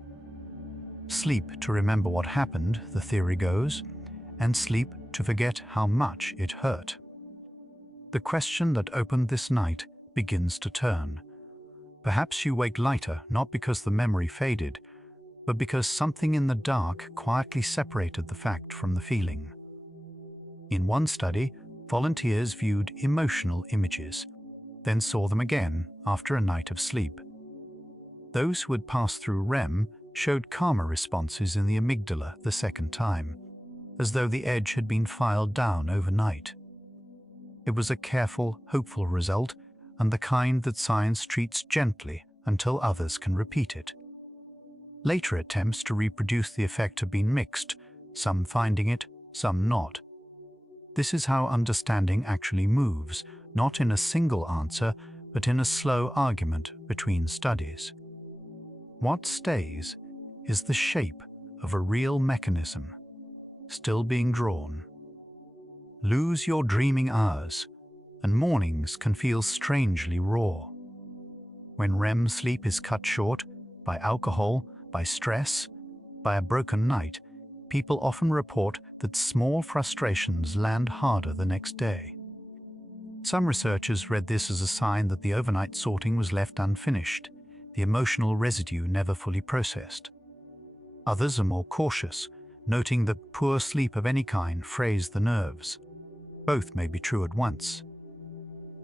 Sleep to remember what happened, the theory goes, and sleep to forget how much it hurt. The question that opened this night begins to turn. Perhaps you wake lighter, not because the memory faded, but because something in the dark quietly separated the fact from the feeling. In one study, volunteers viewed emotional images, then saw them again after a night of sleep. Those who had passed through REM showed calmer responses in the amygdala the second time, as though the edge had been filed down overnight. It was a careful, hopeful result, and the kind that science treats gently until others can repeat it. Later attempts to reproduce the effect have been mixed, some finding it, some not. This is how understanding actually moves, not in a single answer, but in a slow argument between studies. What stays is the shape of a real mechanism, still being drawn. Lose your dreaming hours, and mornings can feel strangely raw. When REM sleep is cut short by alcohol, by stress, by a broken night, people often report that small frustrations land harder the next day. Some researchers read this as a sign that the overnight sorting was left unfinished, the emotional residue never fully processed. Others are more cautious, noting that poor sleep of any kind frays the nerves. Both may be true at once.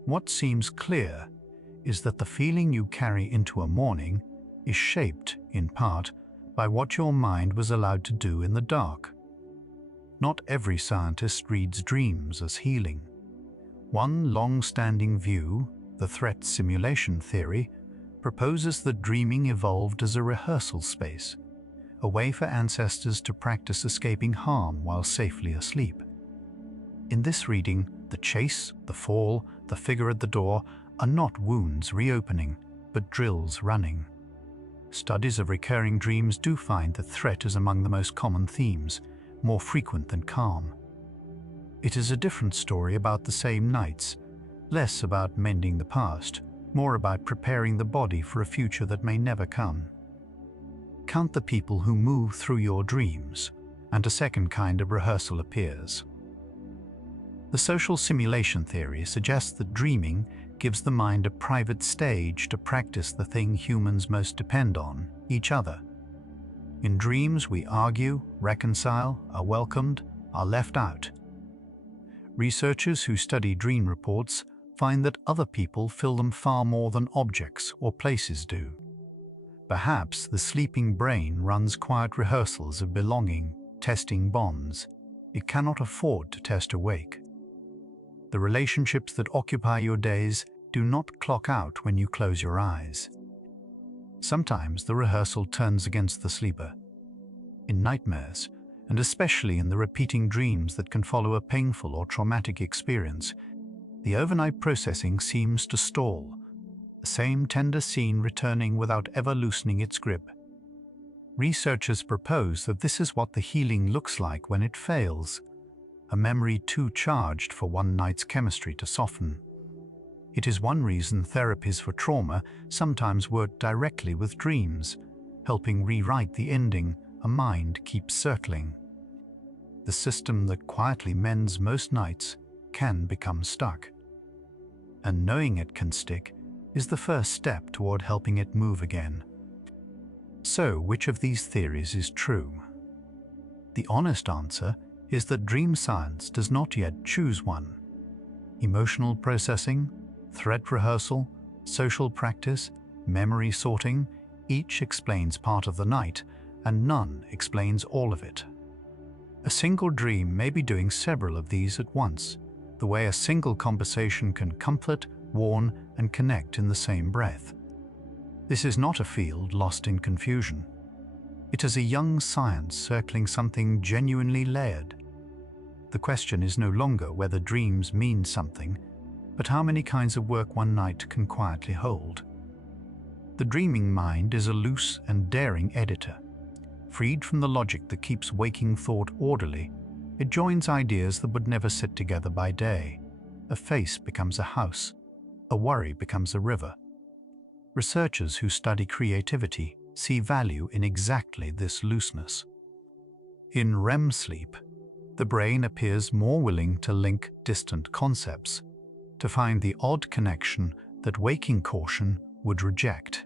What seems clear is that the feeling you carry into a morning is shaped, in part, by what your mind was allowed to do in the dark. Not every scientist reads dreams as healing. One long-standing view, the threat simulation theory, proposes that dreaming evolved as a rehearsal space, a way for ancestors to practice escaping harm while safely asleep. In this reading, the chase, the fall, the figure at the door are not wounds reopening, but drills running. Studies of recurring dreams do find that threat is among the most common themes, more frequent than calm. It is a different story about the same nights, less about mending the past, more about preparing the body for a future that may never come. Count the people who move through your dreams, and a second kind of rehearsal appears. The social simulation theory suggests that dreaming gives the mind a private stage to practice the thing humans most depend on, each other. In dreams, we argue, reconcile, are welcomed, are left out. Researchers who study dream reports find that other people fill them far more than objects or places do. Perhaps the sleeping brain runs quiet rehearsals of belonging, testing bonds. It cannot afford to test awake. The relationships that occupy your days do not clock out when you close your eyes. Sometimes the rehearsal turns against the sleeper. In nightmares, and especially in the repeating dreams that can follow a painful or traumatic experience, the overnight processing seems to stall, the same tender scene returning without ever loosening its grip. Researchers propose that this is what the healing looks like when it fails, a memory too charged for one night's chemistry to soften. It is one reason therapies for trauma sometimes work directly with dreams, helping rewrite the ending a mind keeps circling. The system that quietly mends most nights can become stuck. And knowing it can stick is the first step toward helping it move again. So, which of these theories is true? The honest answer is that dream science does not yet choose one. Emotional processing, threat rehearsal, social practice, memory sorting, each explains part of the night, and none explains all of it. A single dream may be doing several of these at once, the way a single conversation can comfort, warn, and connect in the same breath. This is not a field lost in confusion. It is a young science circling something genuinely layered. The question is no longer whether dreams mean something, but how many kinds of work one night can quietly hold. The dreaming mind is a loose and daring editor. Freed from the logic that keeps waking thought orderly, it joins ideas that would never sit together by day. A face becomes a house. A worry becomes a river. Researchers who study creativity see value in exactly this looseness. In REM sleep, the brain appears more willing to link distant concepts, to find the odd connection that waking caution would reject.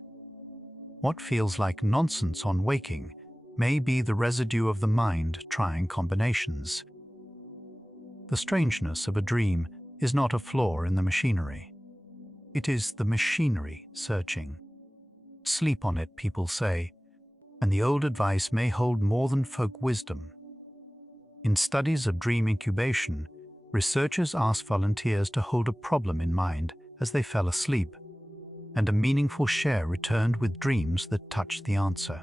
What feels like nonsense on waking may be the residue of the mind trying combinations. The strangeness of a dream is not a flaw in the machinery. It is the machinery searching. Sleep on it, people say, and the old advice may hold more than folk wisdom. In studies of dream incubation, researchers asked volunteers to hold a problem in mind as they fell asleep, and a meaningful share returned with dreams that touched the answer.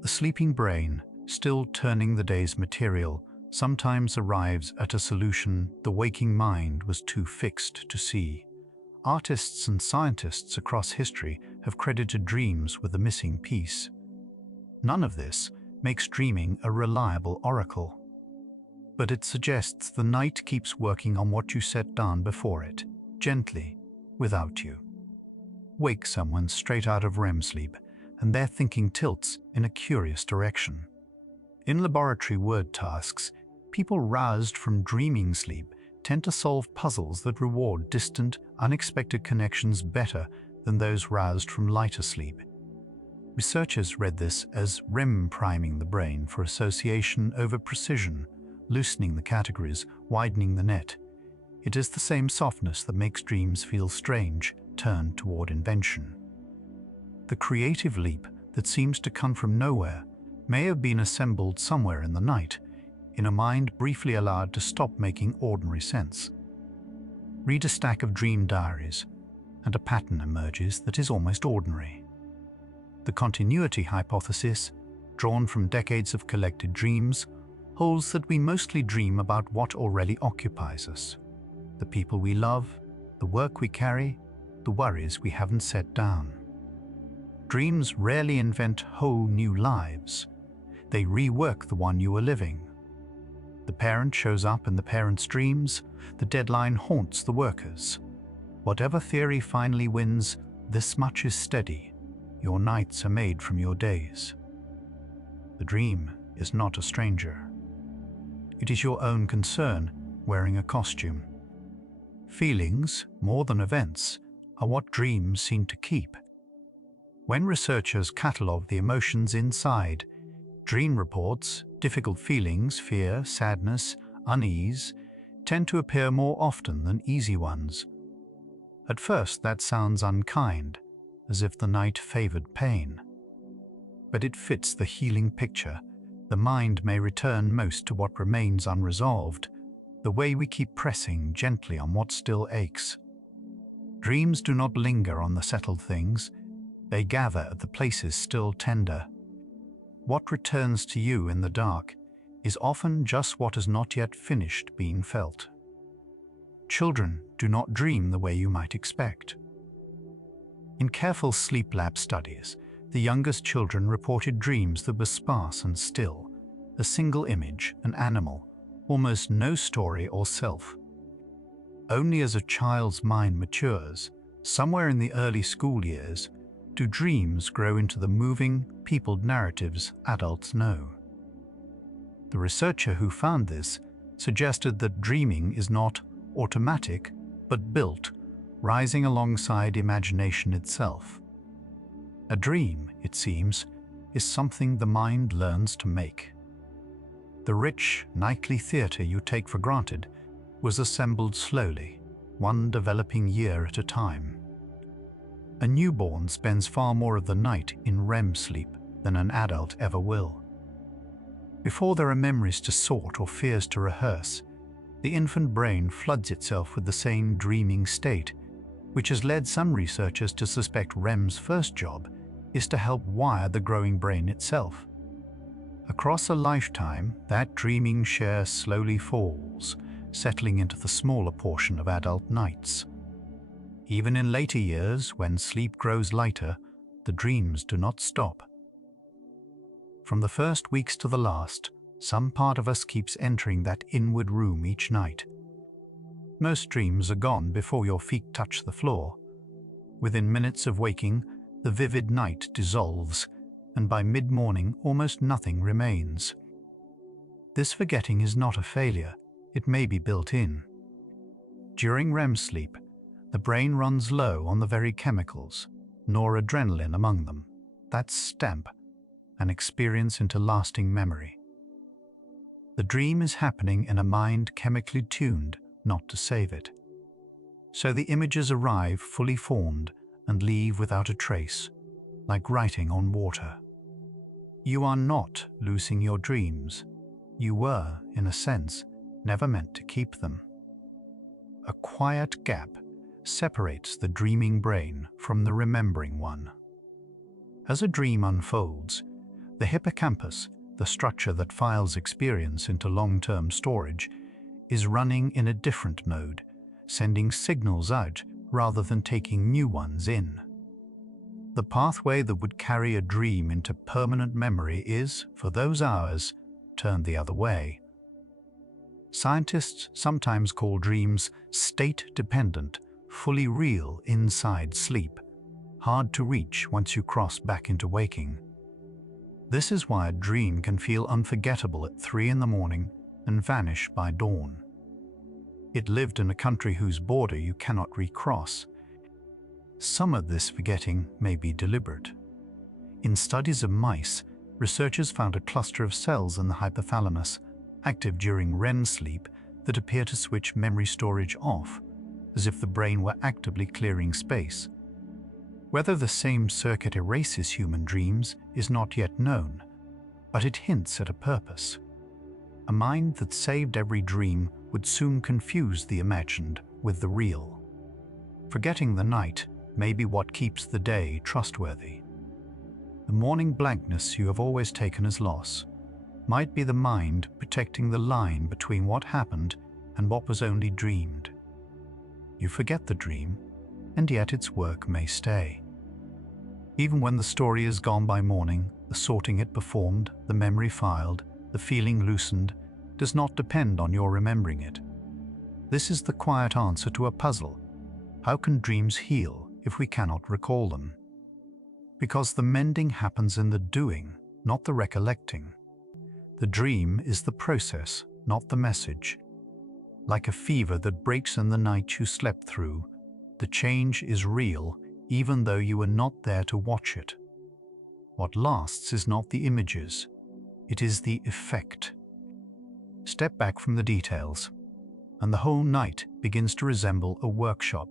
The sleeping brain, still turning the day's material, sometimes arrives at a solution the waking mind was too fixed to see. Artists and scientists across history have credited dreams with the missing piece. None of this makes dreaming a reliable oracle, but it suggests the night keeps working on what you set down before it, gently, without you. Wake someone straight out of REM sleep, and their thinking tilts in a curious direction. In laboratory word tasks, people roused from dreaming sleep tend to solve puzzles that reward distant, unexpected connections better than those roused from lighter sleep. Researchers read this as REM priming the brain for association over precision, loosening the categories, widening the net. It is the same softness that makes dreams feel strange, turned toward invention. The creative leap that seems to come from nowhere may have been assembled somewhere in the night, in a mind briefly allowed to stop making ordinary sense. Read a stack of dream diaries, and a pattern emerges that is almost ordinary. The continuity hypothesis, drawn from decades of collected dreams, holds that we mostly dream about what already occupies us: the people we love, the work we carry, the worries we haven't set down. Dreams rarely invent whole new lives. They rework the one you are living. The parent shows up in the parent's dreams, the deadline haunts the workers. Whatever theory finally wins, this much is steady. Your nights are made from your days. The dream is not a stranger. It is your own concern wearing a costume. Feelings, more than events, are what dreams seem to keep. When researchers catalogue the emotions inside, dream reports, difficult feelings, fear, sadness, unease, tend to appear more often than easy ones. At first, that sounds unkind, as if the night favored pain. But it fits the healing picture. The mind may return most to what remains unresolved, the way we keep pressing gently on what still aches. Dreams do not linger on the settled things. They gather at the places still tender. What returns to you in the dark is often just what has not yet finished being felt. Children do not dream the way you might expect. In careful sleep lab studies, the youngest children reported dreams that were sparse and still, a single image, an animal, almost no story or self. Only as a child's mind matures, somewhere in the early school years, do dreams grow into the moving, peopled narratives adults know. The researcher who found this suggested that dreaming is not automatic, but built, rising alongside imagination itself. A dream, it seems, is something the mind learns to make. The rich, nightly theatre you take for granted was assembled slowly, one developing year at a time. A newborn spends far more of the night in REM sleep than an adult ever will. Before there are memories to sort or fears to rehearse, the infant brain floods itself with the same dreaming state, which has led some researchers to suspect REM's first job is to help wire the growing brain itself. Across a lifetime, that dreaming share slowly falls, settling into the smaller portion of adult nights. Even in later years, when sleep grows lighter, the dreams do not stop. From the first weeks to the last, some part of us keeps entering that inward room each night. Most dreams are gone before your feet touch the floor. Within minutes of waking, the vivid night dissolves, and by mid-morning almost nothing remains. This forgetting is not a failure, it may be built in. During REM sleep, The brain runs low on the very chemicals, noradrenaline among them, that stamp an experience into lasting memory. The dream is happening in a mind chemically tuned not to save it. So the images arrive fully formed and leave without a trace, like writing on water. You are not losing your dreams. You were, in a sense, never meant to keep them. A quiet gap separates the dreaming brain from the remembering one. As a dream unfolds, the hippocampus, the structure that files experience into long-term storage, is running in a different mode, sending signals out rather than taking new ones in. The pathway that would carry a dream into permanent memory is, for those hours, turned the other way. Scientists sometimes call dreams state-dependent, fully real inside sleep, hard to reach once you cross back into waking. This is why a dream can feel unforgettable at 3 in the morning and vanish by dawn. It lived in a country whose border you cannot recross. Some of this forgetting may be deliberate. In studies of mice, researchers found a cluster of cells in the hypothalamus, active during REM sleep, that appear to switch memory storage off, as if the brain were actively clearing space. Whether the same circuit erases human dreams is not yet known, but it hints at a purpose. A mind that saved every dream would soon confuse the imagined with the real. Forgetting the night may be what keeps the day trustworthy. The morning blankness you have always taken as loss might be the mind protecting the line between what happened and what was only dreamed. You forget the dream, and yet its work may stay. Even when the story is gone by morning, the sorting it performed, the memory filed, the feeling loosened, does not depend on your remembering it. This is the quiet answer to a puzzle. How can dreams heal if we cannot recall them? Because the mending happens in the doing, not the recollecting. The dream is the process, not the message. Like a fever that breaks in the night you slept through, the change is real even though you were not there to watch it. What lasts is not the images, it is the effect. Step back from the details, and the whole night begins to resemble a workshop.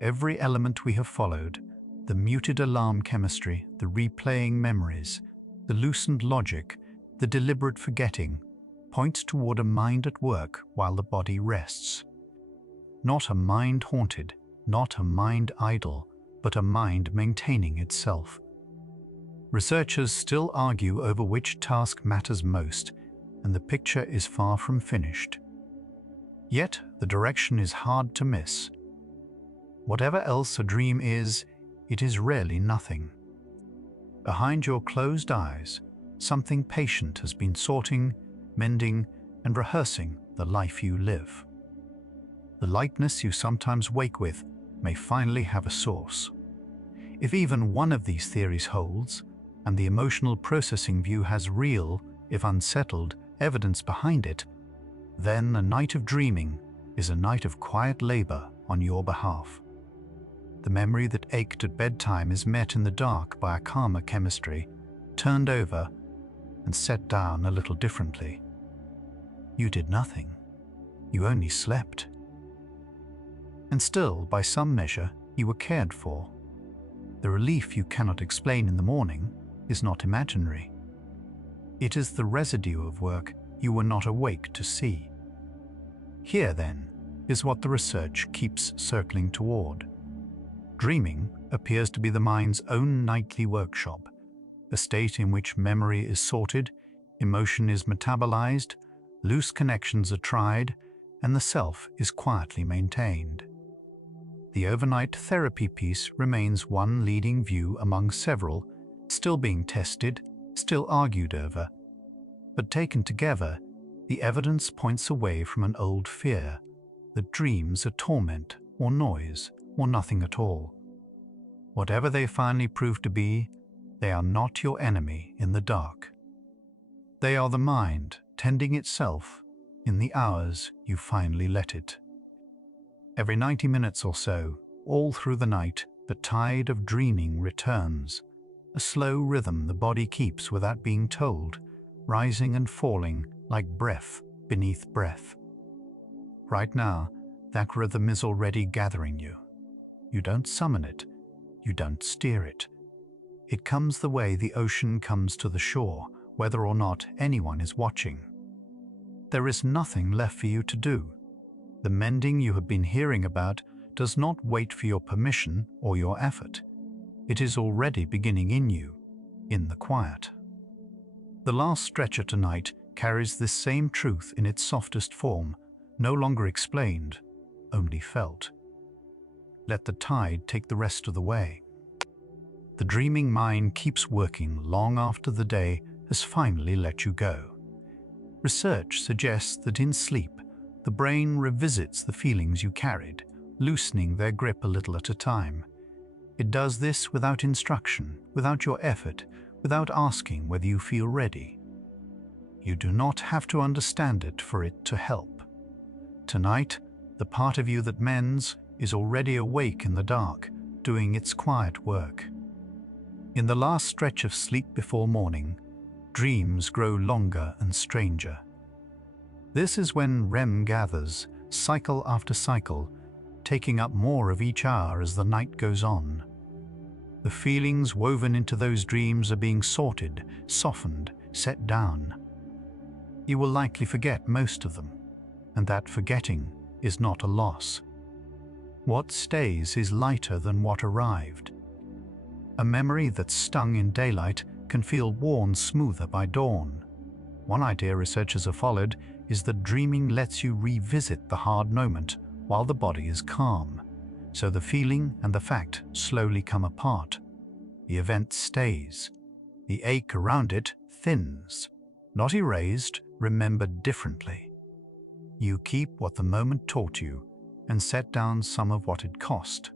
Every element we have followed, the muted alarm chemistry, the replaying memories, the loosened logic, the deliberate forgetting, points toward a mind at work while the body rests. Not a mind haunted, not a mind idle, but a mind maintaining itself. Researchers still argue over which task matters most, and the picture is far from finished. Yet the direction is hard to miss. Whatever else a dream is, it is rarely nothing. Behind your closed eyes, something patient has been sorting, mending, and rehearsing the life you live. The lightness you sometimes wake with may finally have a source. If even one of these theories holds, and the emotional processing view has real, if unsettled, evidence behind it, then a night of dreaming is a night of quiet labor on your behalf. The memory that ached at bedtime is met in the dark by a calmer chemistry, turned over and set down a little differently. You did nothing. You only slept. And still, by some measure, you were cared for. The relief you cannot explain in the morning is not imaginary. It is the residue of work you were not awake to see. Here, then, is what the research keeps circling toward. Dreaming appears to be the mind's own nightly workshop, a state in which memory is sorted, emotion is metabolized, loose connections are tried, and the self is quietly maintained. The overnight therapy piece remains one leading view among several, still being tested, still argued over. But taken together, the evidence points away from an old fear that dreams are torment or noise or nothing at all. Whatever they finally prove to be, they are not your enemy in the dark. They are the mind tending itself in the hours you finally let it. Every 90 minutes or so, all through the night, the tide of dreaming returns, a slow rhythm the body keeps without being told, rising and falling like breath beneath breath. Right now, that rhythm is already gathering you. You don't summon it, you don't steer it. It comes the way the ocean comes to the shore, whether or not anyone is watching. There is nothing left for you to do. The mending you have been hearing about does not wait for your permission or your effort. It is already beginning in you, in the quiet. The last stretcher tonight carries this same truth in its softest form, no longer explained, only felt. Let the tide take the rest of the way. The dreaming mind keeps working long after the day has finally let you go. Research suggests that in sleep, the brain revisits the feelings you carried, loosening their grip a little at a time. It does this without instruction, without your effort, without asking whether you feel ready. You do not have to understand it for it to help. Tonight, the part of you that mends is already awake in the dark, doing its quiet work. In the last stretch of sleep before morning, dreams grow longer and stranger. This is when REM gathers, cycle after cycle, taking up more of each hour as the night goes on. The feelings woven into those dreams are being sorted, softened, set down. You will likely forget most of them, and that forgetting is not a loss. What stays is lighter than what arrived. A memory that stung in daylight can feel worn smoother by dawn. One idea researchers have followed is that dreaming lets you revisit the hard moment while the body is calm, so the feeling and the fact slowly come apart. The event stays. The ache around it thins, not erased, remembered differently. You keep what the moment taught you and set down some of what it cost.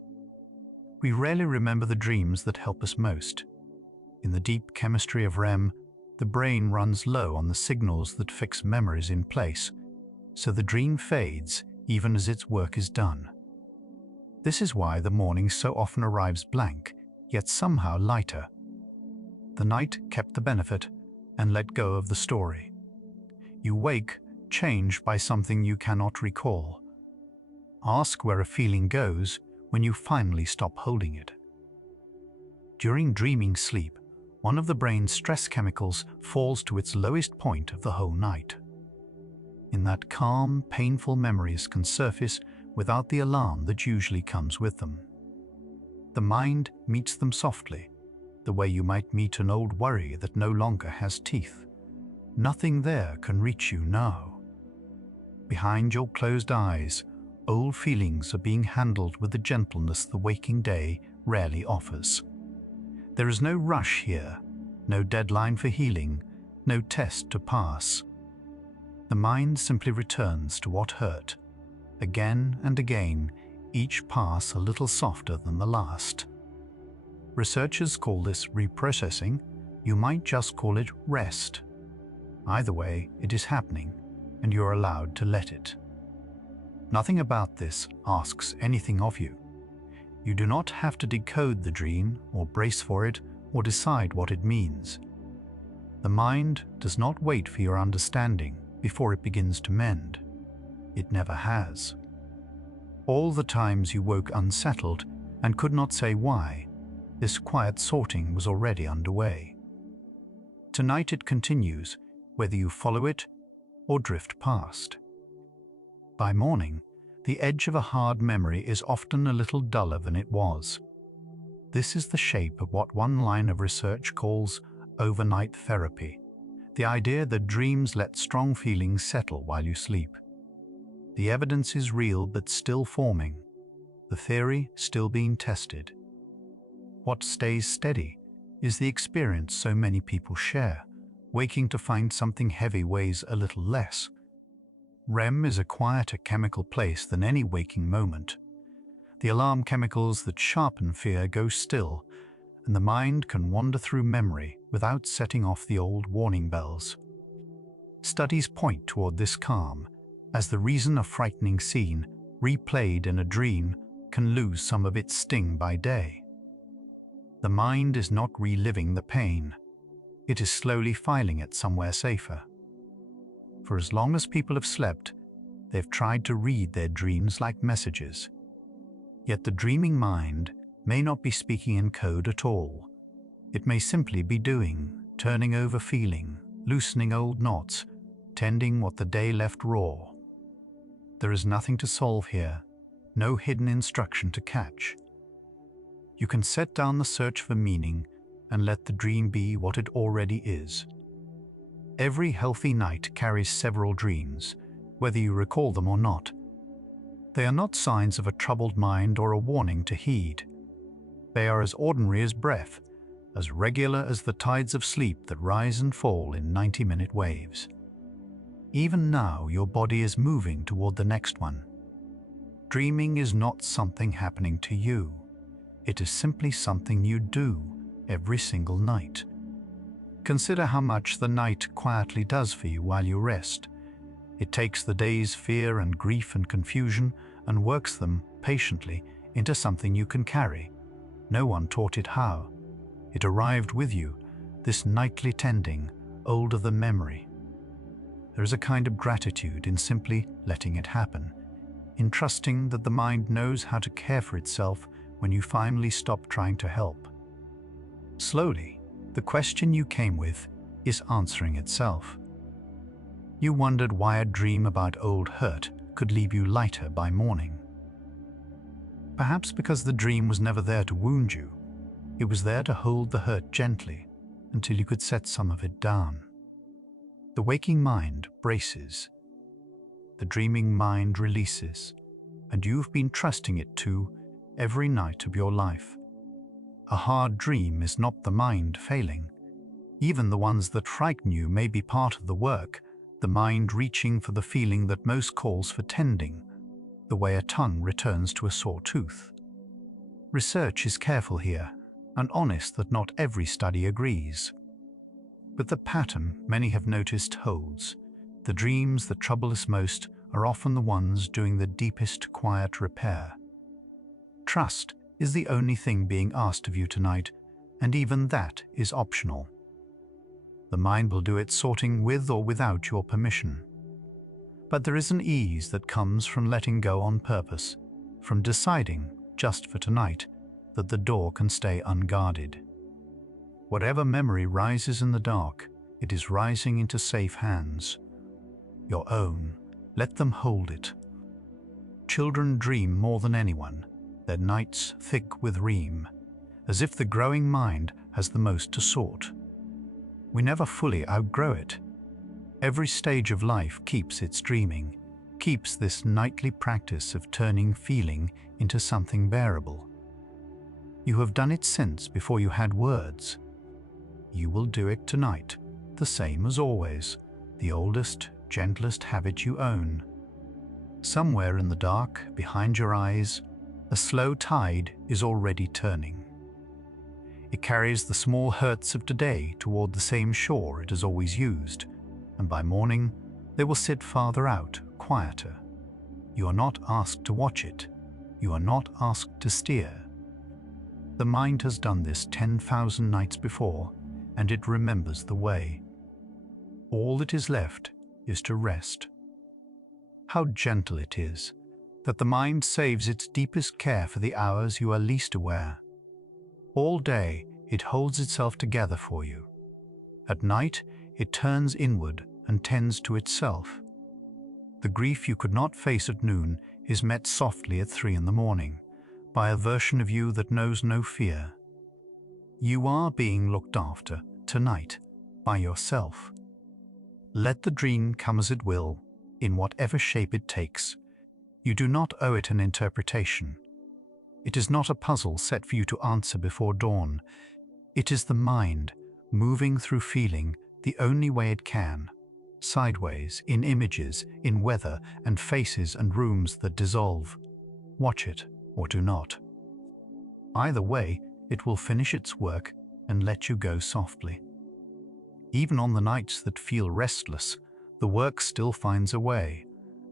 We rarely remember the dreams that help us most. In the deep chemistry of REM, the brain runs low on the signals that fix memories in place, so the dream fades even as its work is done. This is why the morning so often arrives blank, yet somehow lighter. The night kept the benefit and let go of the story. You wake changed by something you cannot recall. Ask where a feeling goes when you finally stop holding it. During dreaming sleep, one of the brain's stress chemicals falls to its lowest point of the whole night. In that calm, painful memories can surface without the alarm that usually comes with them. The mind meets them softly, the way you might meet an old worry that no longer has teeth. Nothing there can reach you now. Behind your closed eyes, old feelings are being handled with the gentleness the waking day rarely offers. There is no rush here, no deadline for healing, no test to pass. The mind simply returns to what hurt. Again and again, each pass a little softer than the last. Researchers call this reprocessing. You might just call it rest. Either way, it is happening, and you're allowed to let it. Nothing about this asks anything of you. You do not have to decode the dream or brace for it or decide what it means. The mind does not wait for your understanding before it begins to mend. It never has. All the times you woke unsettled and could not say why, this quiet sorting was already underway. Tonight it continues, whether you follow it or drift past. By morning, the edge of a hard memory is often a little duller than it was. This is the shape of what one line of research calls overnight therapy, the idea that dreams let strong feelings settle while you sleep. The evidence is real but still forming, the theory still being tested. What stays steady is the experience so many people share, waking to find something heavy weighs a little less. REM is a quieter chemical place than any waking moment. The alarm chemicals that sharpen fear go still, and the mind can wander through memory without setting off the old warning bells. Studies point toward this calm as the reason a frightening scene replayed in a dream, can lose some of its sting by day. The mind is not reliving the pain. It is slowly filing it somewhere safer. For as long as people have slept, they've tried to read their dreams like messages. Yet the dreaming mind may not be speaking in code at all. It may simply be doing, turning over feeling, loosening old knots, tending what the day left raw. There is nothing to solve here, no hidden instruction to catch. You can set down the search for meaning and let the dream be what it already is. Every healthy night carries several dreams, whether you recall them or not. They are not signs of a troubled mind or a warning to heed. They are as ordinary as breath, as regular as the tides of sleep that rise and fall in 90-minute waves. Even now, your body is moving toward the next one. Dreaming is not something happening to you. It is simply something you do every single night. Consider how much the night quietly does for you while you rest. It takes the day's fear and grief and confusion and works them, patiently, into something you can carry. No one taught it how. It arrived with you, this nightly tending, older than memory. There is a kind of gratitude in simply letting it happen, in trusting that the mind knows how to care for itself when you finally stop trying to help. Slowly, the question you came with is answering itself. You wondered why a dream about old hurt could leave you lighter by morning. Perhaps because the dream was never there to wound you. It was there to hold the hurt gently until you could set some of it down. The waking mind braces. The dreaming mind releases, and you've been trusting it to every night of your life. A hard dream is not the mind failing. Even the ones that frighten you may be part of the work, the mind reaching for the feeling that most calls for tending, the way a tongue returns to a sore tooth. Research is careful here, and honest that not every study agrees. But the pattern many have noticed holds. The dreams that trouble us most are often the ones doing the deepest quiet repair. Trust is the only thing being asked of you tonight, and even that is optional. The mind will do its sorting with or without your permission. But there is an ease that comes from letting go on purpose, from deciding, just for tonight, that the door can stay unguarded. Whatever memory rises in the dark, it is rising into safe hands. Your own. Let them hold it. Children dream more than anyone, their nights thick with ream, as if the growing mind has the most to sort. We never fully outgrow it. Every stage of life keeps its dreaming, keeps this nightly practice of turning feeling into something bearable. You have done it since before you had words. You will do it tonight, the same as always, the oldest, gentlest habit you own. Somewhere in the dark, behind your eyes, a slow tide is already turning. It carries the small hurts of today toward the same shore it has always used, and by morning they will sit farther out, quieter. You are not asked to watch it. You are not asked to steer. The mind has done this 10,000 nights before, and it remembers the way. All that is left is to rest. How gentle it is that the mind saves its deepest care for the hours you are least aware. All day it holds itself together for you. At night it turns inward and tends to itself. The grief you could not face at noon is met softly at 3 in the morning by a version of you that knows no fear. You are being looked after tonight by yourself. Let the dream come as it will, in whatever shape it takes. You do not owe it an interpretation. It is not a puzzle set for you to answer before dawn. It is the mind, moving through feeling the only way it can, sideways, in images, in weather and faces and rooms that dissolve. Watch it or do not. Either way, it will finish its work and let you go softly. Even on the nights that feel restless, the work still finds a way.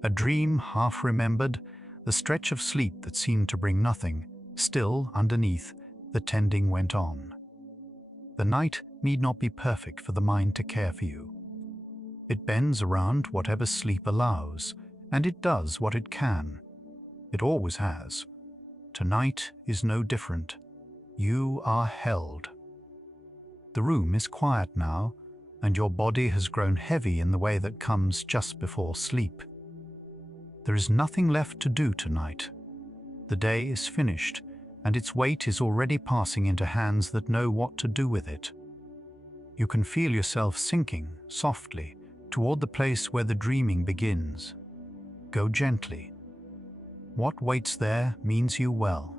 A dream half remembered, the stretch of sleep that seemed to bring nothing. Still, underneath, the tending went on. The night need not be perfect for the mind to care for you. It bends around whatever sleep allows, and it does what it can. It always has. Tonight is no different. You are held. The room is quiet now, and your body has grown heavy in the way that comes just before sleep. There is nothing left to do tonight. The day is finished, and its weight is already passing into hands that know what to do with it. You can feel yourself sinking, softly, toward the place where the dreaming begins. Go gently. What waits there means you well.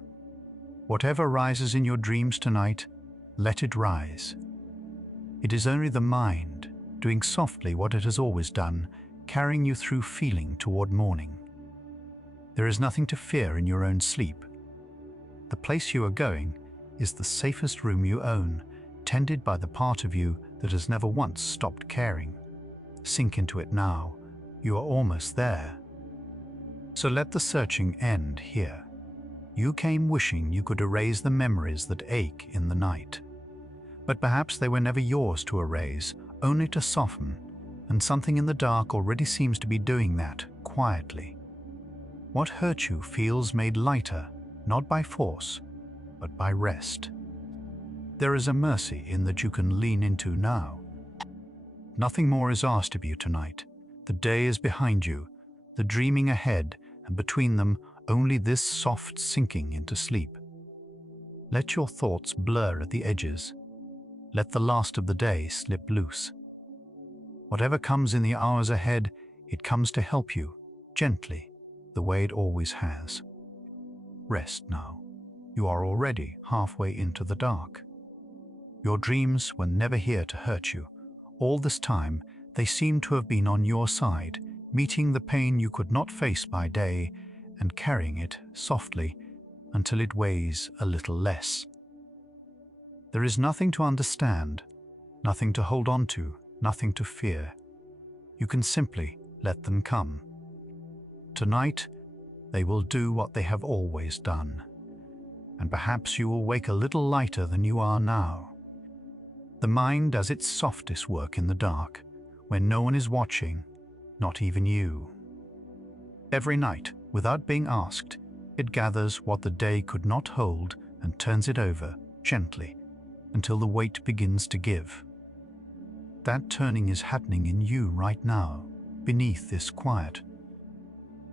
Whatever rises in your dreams tonight, let it rise. It is only the mind, doing softly what it has always done, carrying you through feeling toward morning. There is nothing to fear in your own sleep. The place you are going is the safest room you own, tended by the part of you that has never once stopped caring. Sink into it now. You are almost there. So let the searching end here. You came wishing you could erase the memories that ache in the night. But perhaps they were never yours to erase, only to soften, and something in the dark already seems to be doing that, quietly. What hurt you feels made lighter, not by force, but by rest. There is a mercy in that you can lean into now. Nothing more is asked of you tonight. The day is behind you, the dreaming ahead, and between them only this soft sinking into sleep. Let your thoughts blur at the edges. Let the last of the day slip loose. Whatever comes in the hours ahead, it comes to help you, gently, the way it always has. Rest now. You are already halfway into the dark. Your dreams were never here to hurt you. All this time, they seem to have been on your side, meeting the pain you could not face by day and carrying it softly until it weighs a little less. There is nothing to understand, nothing to hold on to, nothing to fear. You can simply let them come. Tonight, they will do what they have always done, and perhaps you will wake a little lighter than you are now. The mind does its softest work in the dark, when no one is watching, not even you. Every night, without being asked, it gathers what the day could not hold and turns it over, gently, until the weight begins to give. That turning is happening in you right now, beneath this quiet.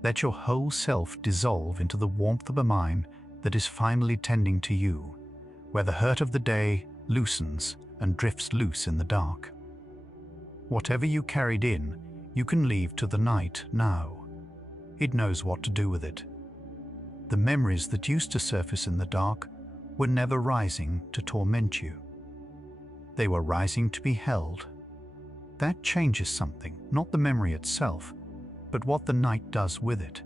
Let your whole self dissolve into the warmth of a mind that is finally tending to you, where the hurt of the day loosens and drifts loose in the dark. Whatever you carried in, you can leave to the night now. It knows what to do with it. The memories that used to surface in the dark were never rising to torment you. They were rising to be held. That changes something, not the memory itself, but what the night does with it.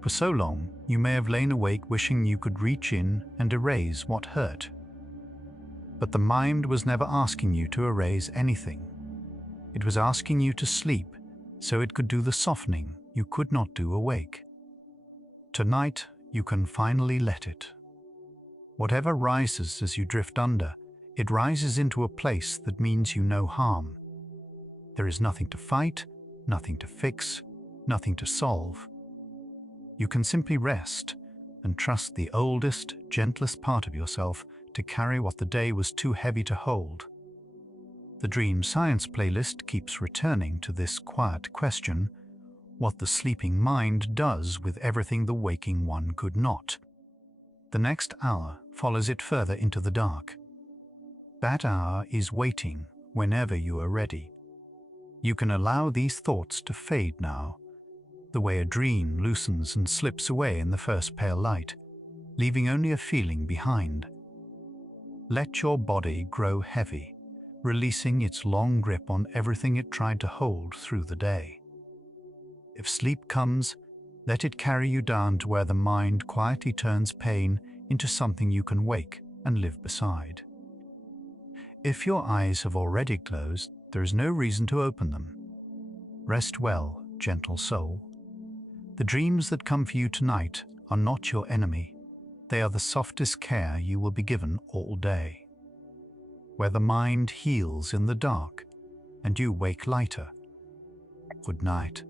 For so long, you may have lain awake wishing you could reach in and erase what hurt. But the mind was never asking you to erase anything. It was asking you to sleep so it could do the softening you could not do awake. Tonight, you can finally let it. Whatever rises as you drift under, it rises into a place that means you no harm. There is nothing to fight, nothing to fix, nothing to solve. You can simply rest and trust the oldest, gentlest part of yourself to carry what the day was too heavy to hold. The Dream Science playlist keeps returning to this quiet question, what the sleeping mind does with everything the waking one could not. The next hour follows it further into the dark. That hour is waiting whenever you are ready. You can allow these thoughts to fade now, the way a dream loosens and slips away in the first pale light, leaving only a feeling behind. Let your body grow heavy, releasing its long grip on everything it tried to hold through the day. If sleep comes, let it carry you down to where the mind quietly turns pain into something you can wake and live beside. If your eyes have already closed, there is no reason to open them. Rest well, gentle soul. The dreams that come for you tonight are not your enemy. They are the softest care you will be given all day. Where the mind heals in the dark and you wake lighter. Good night.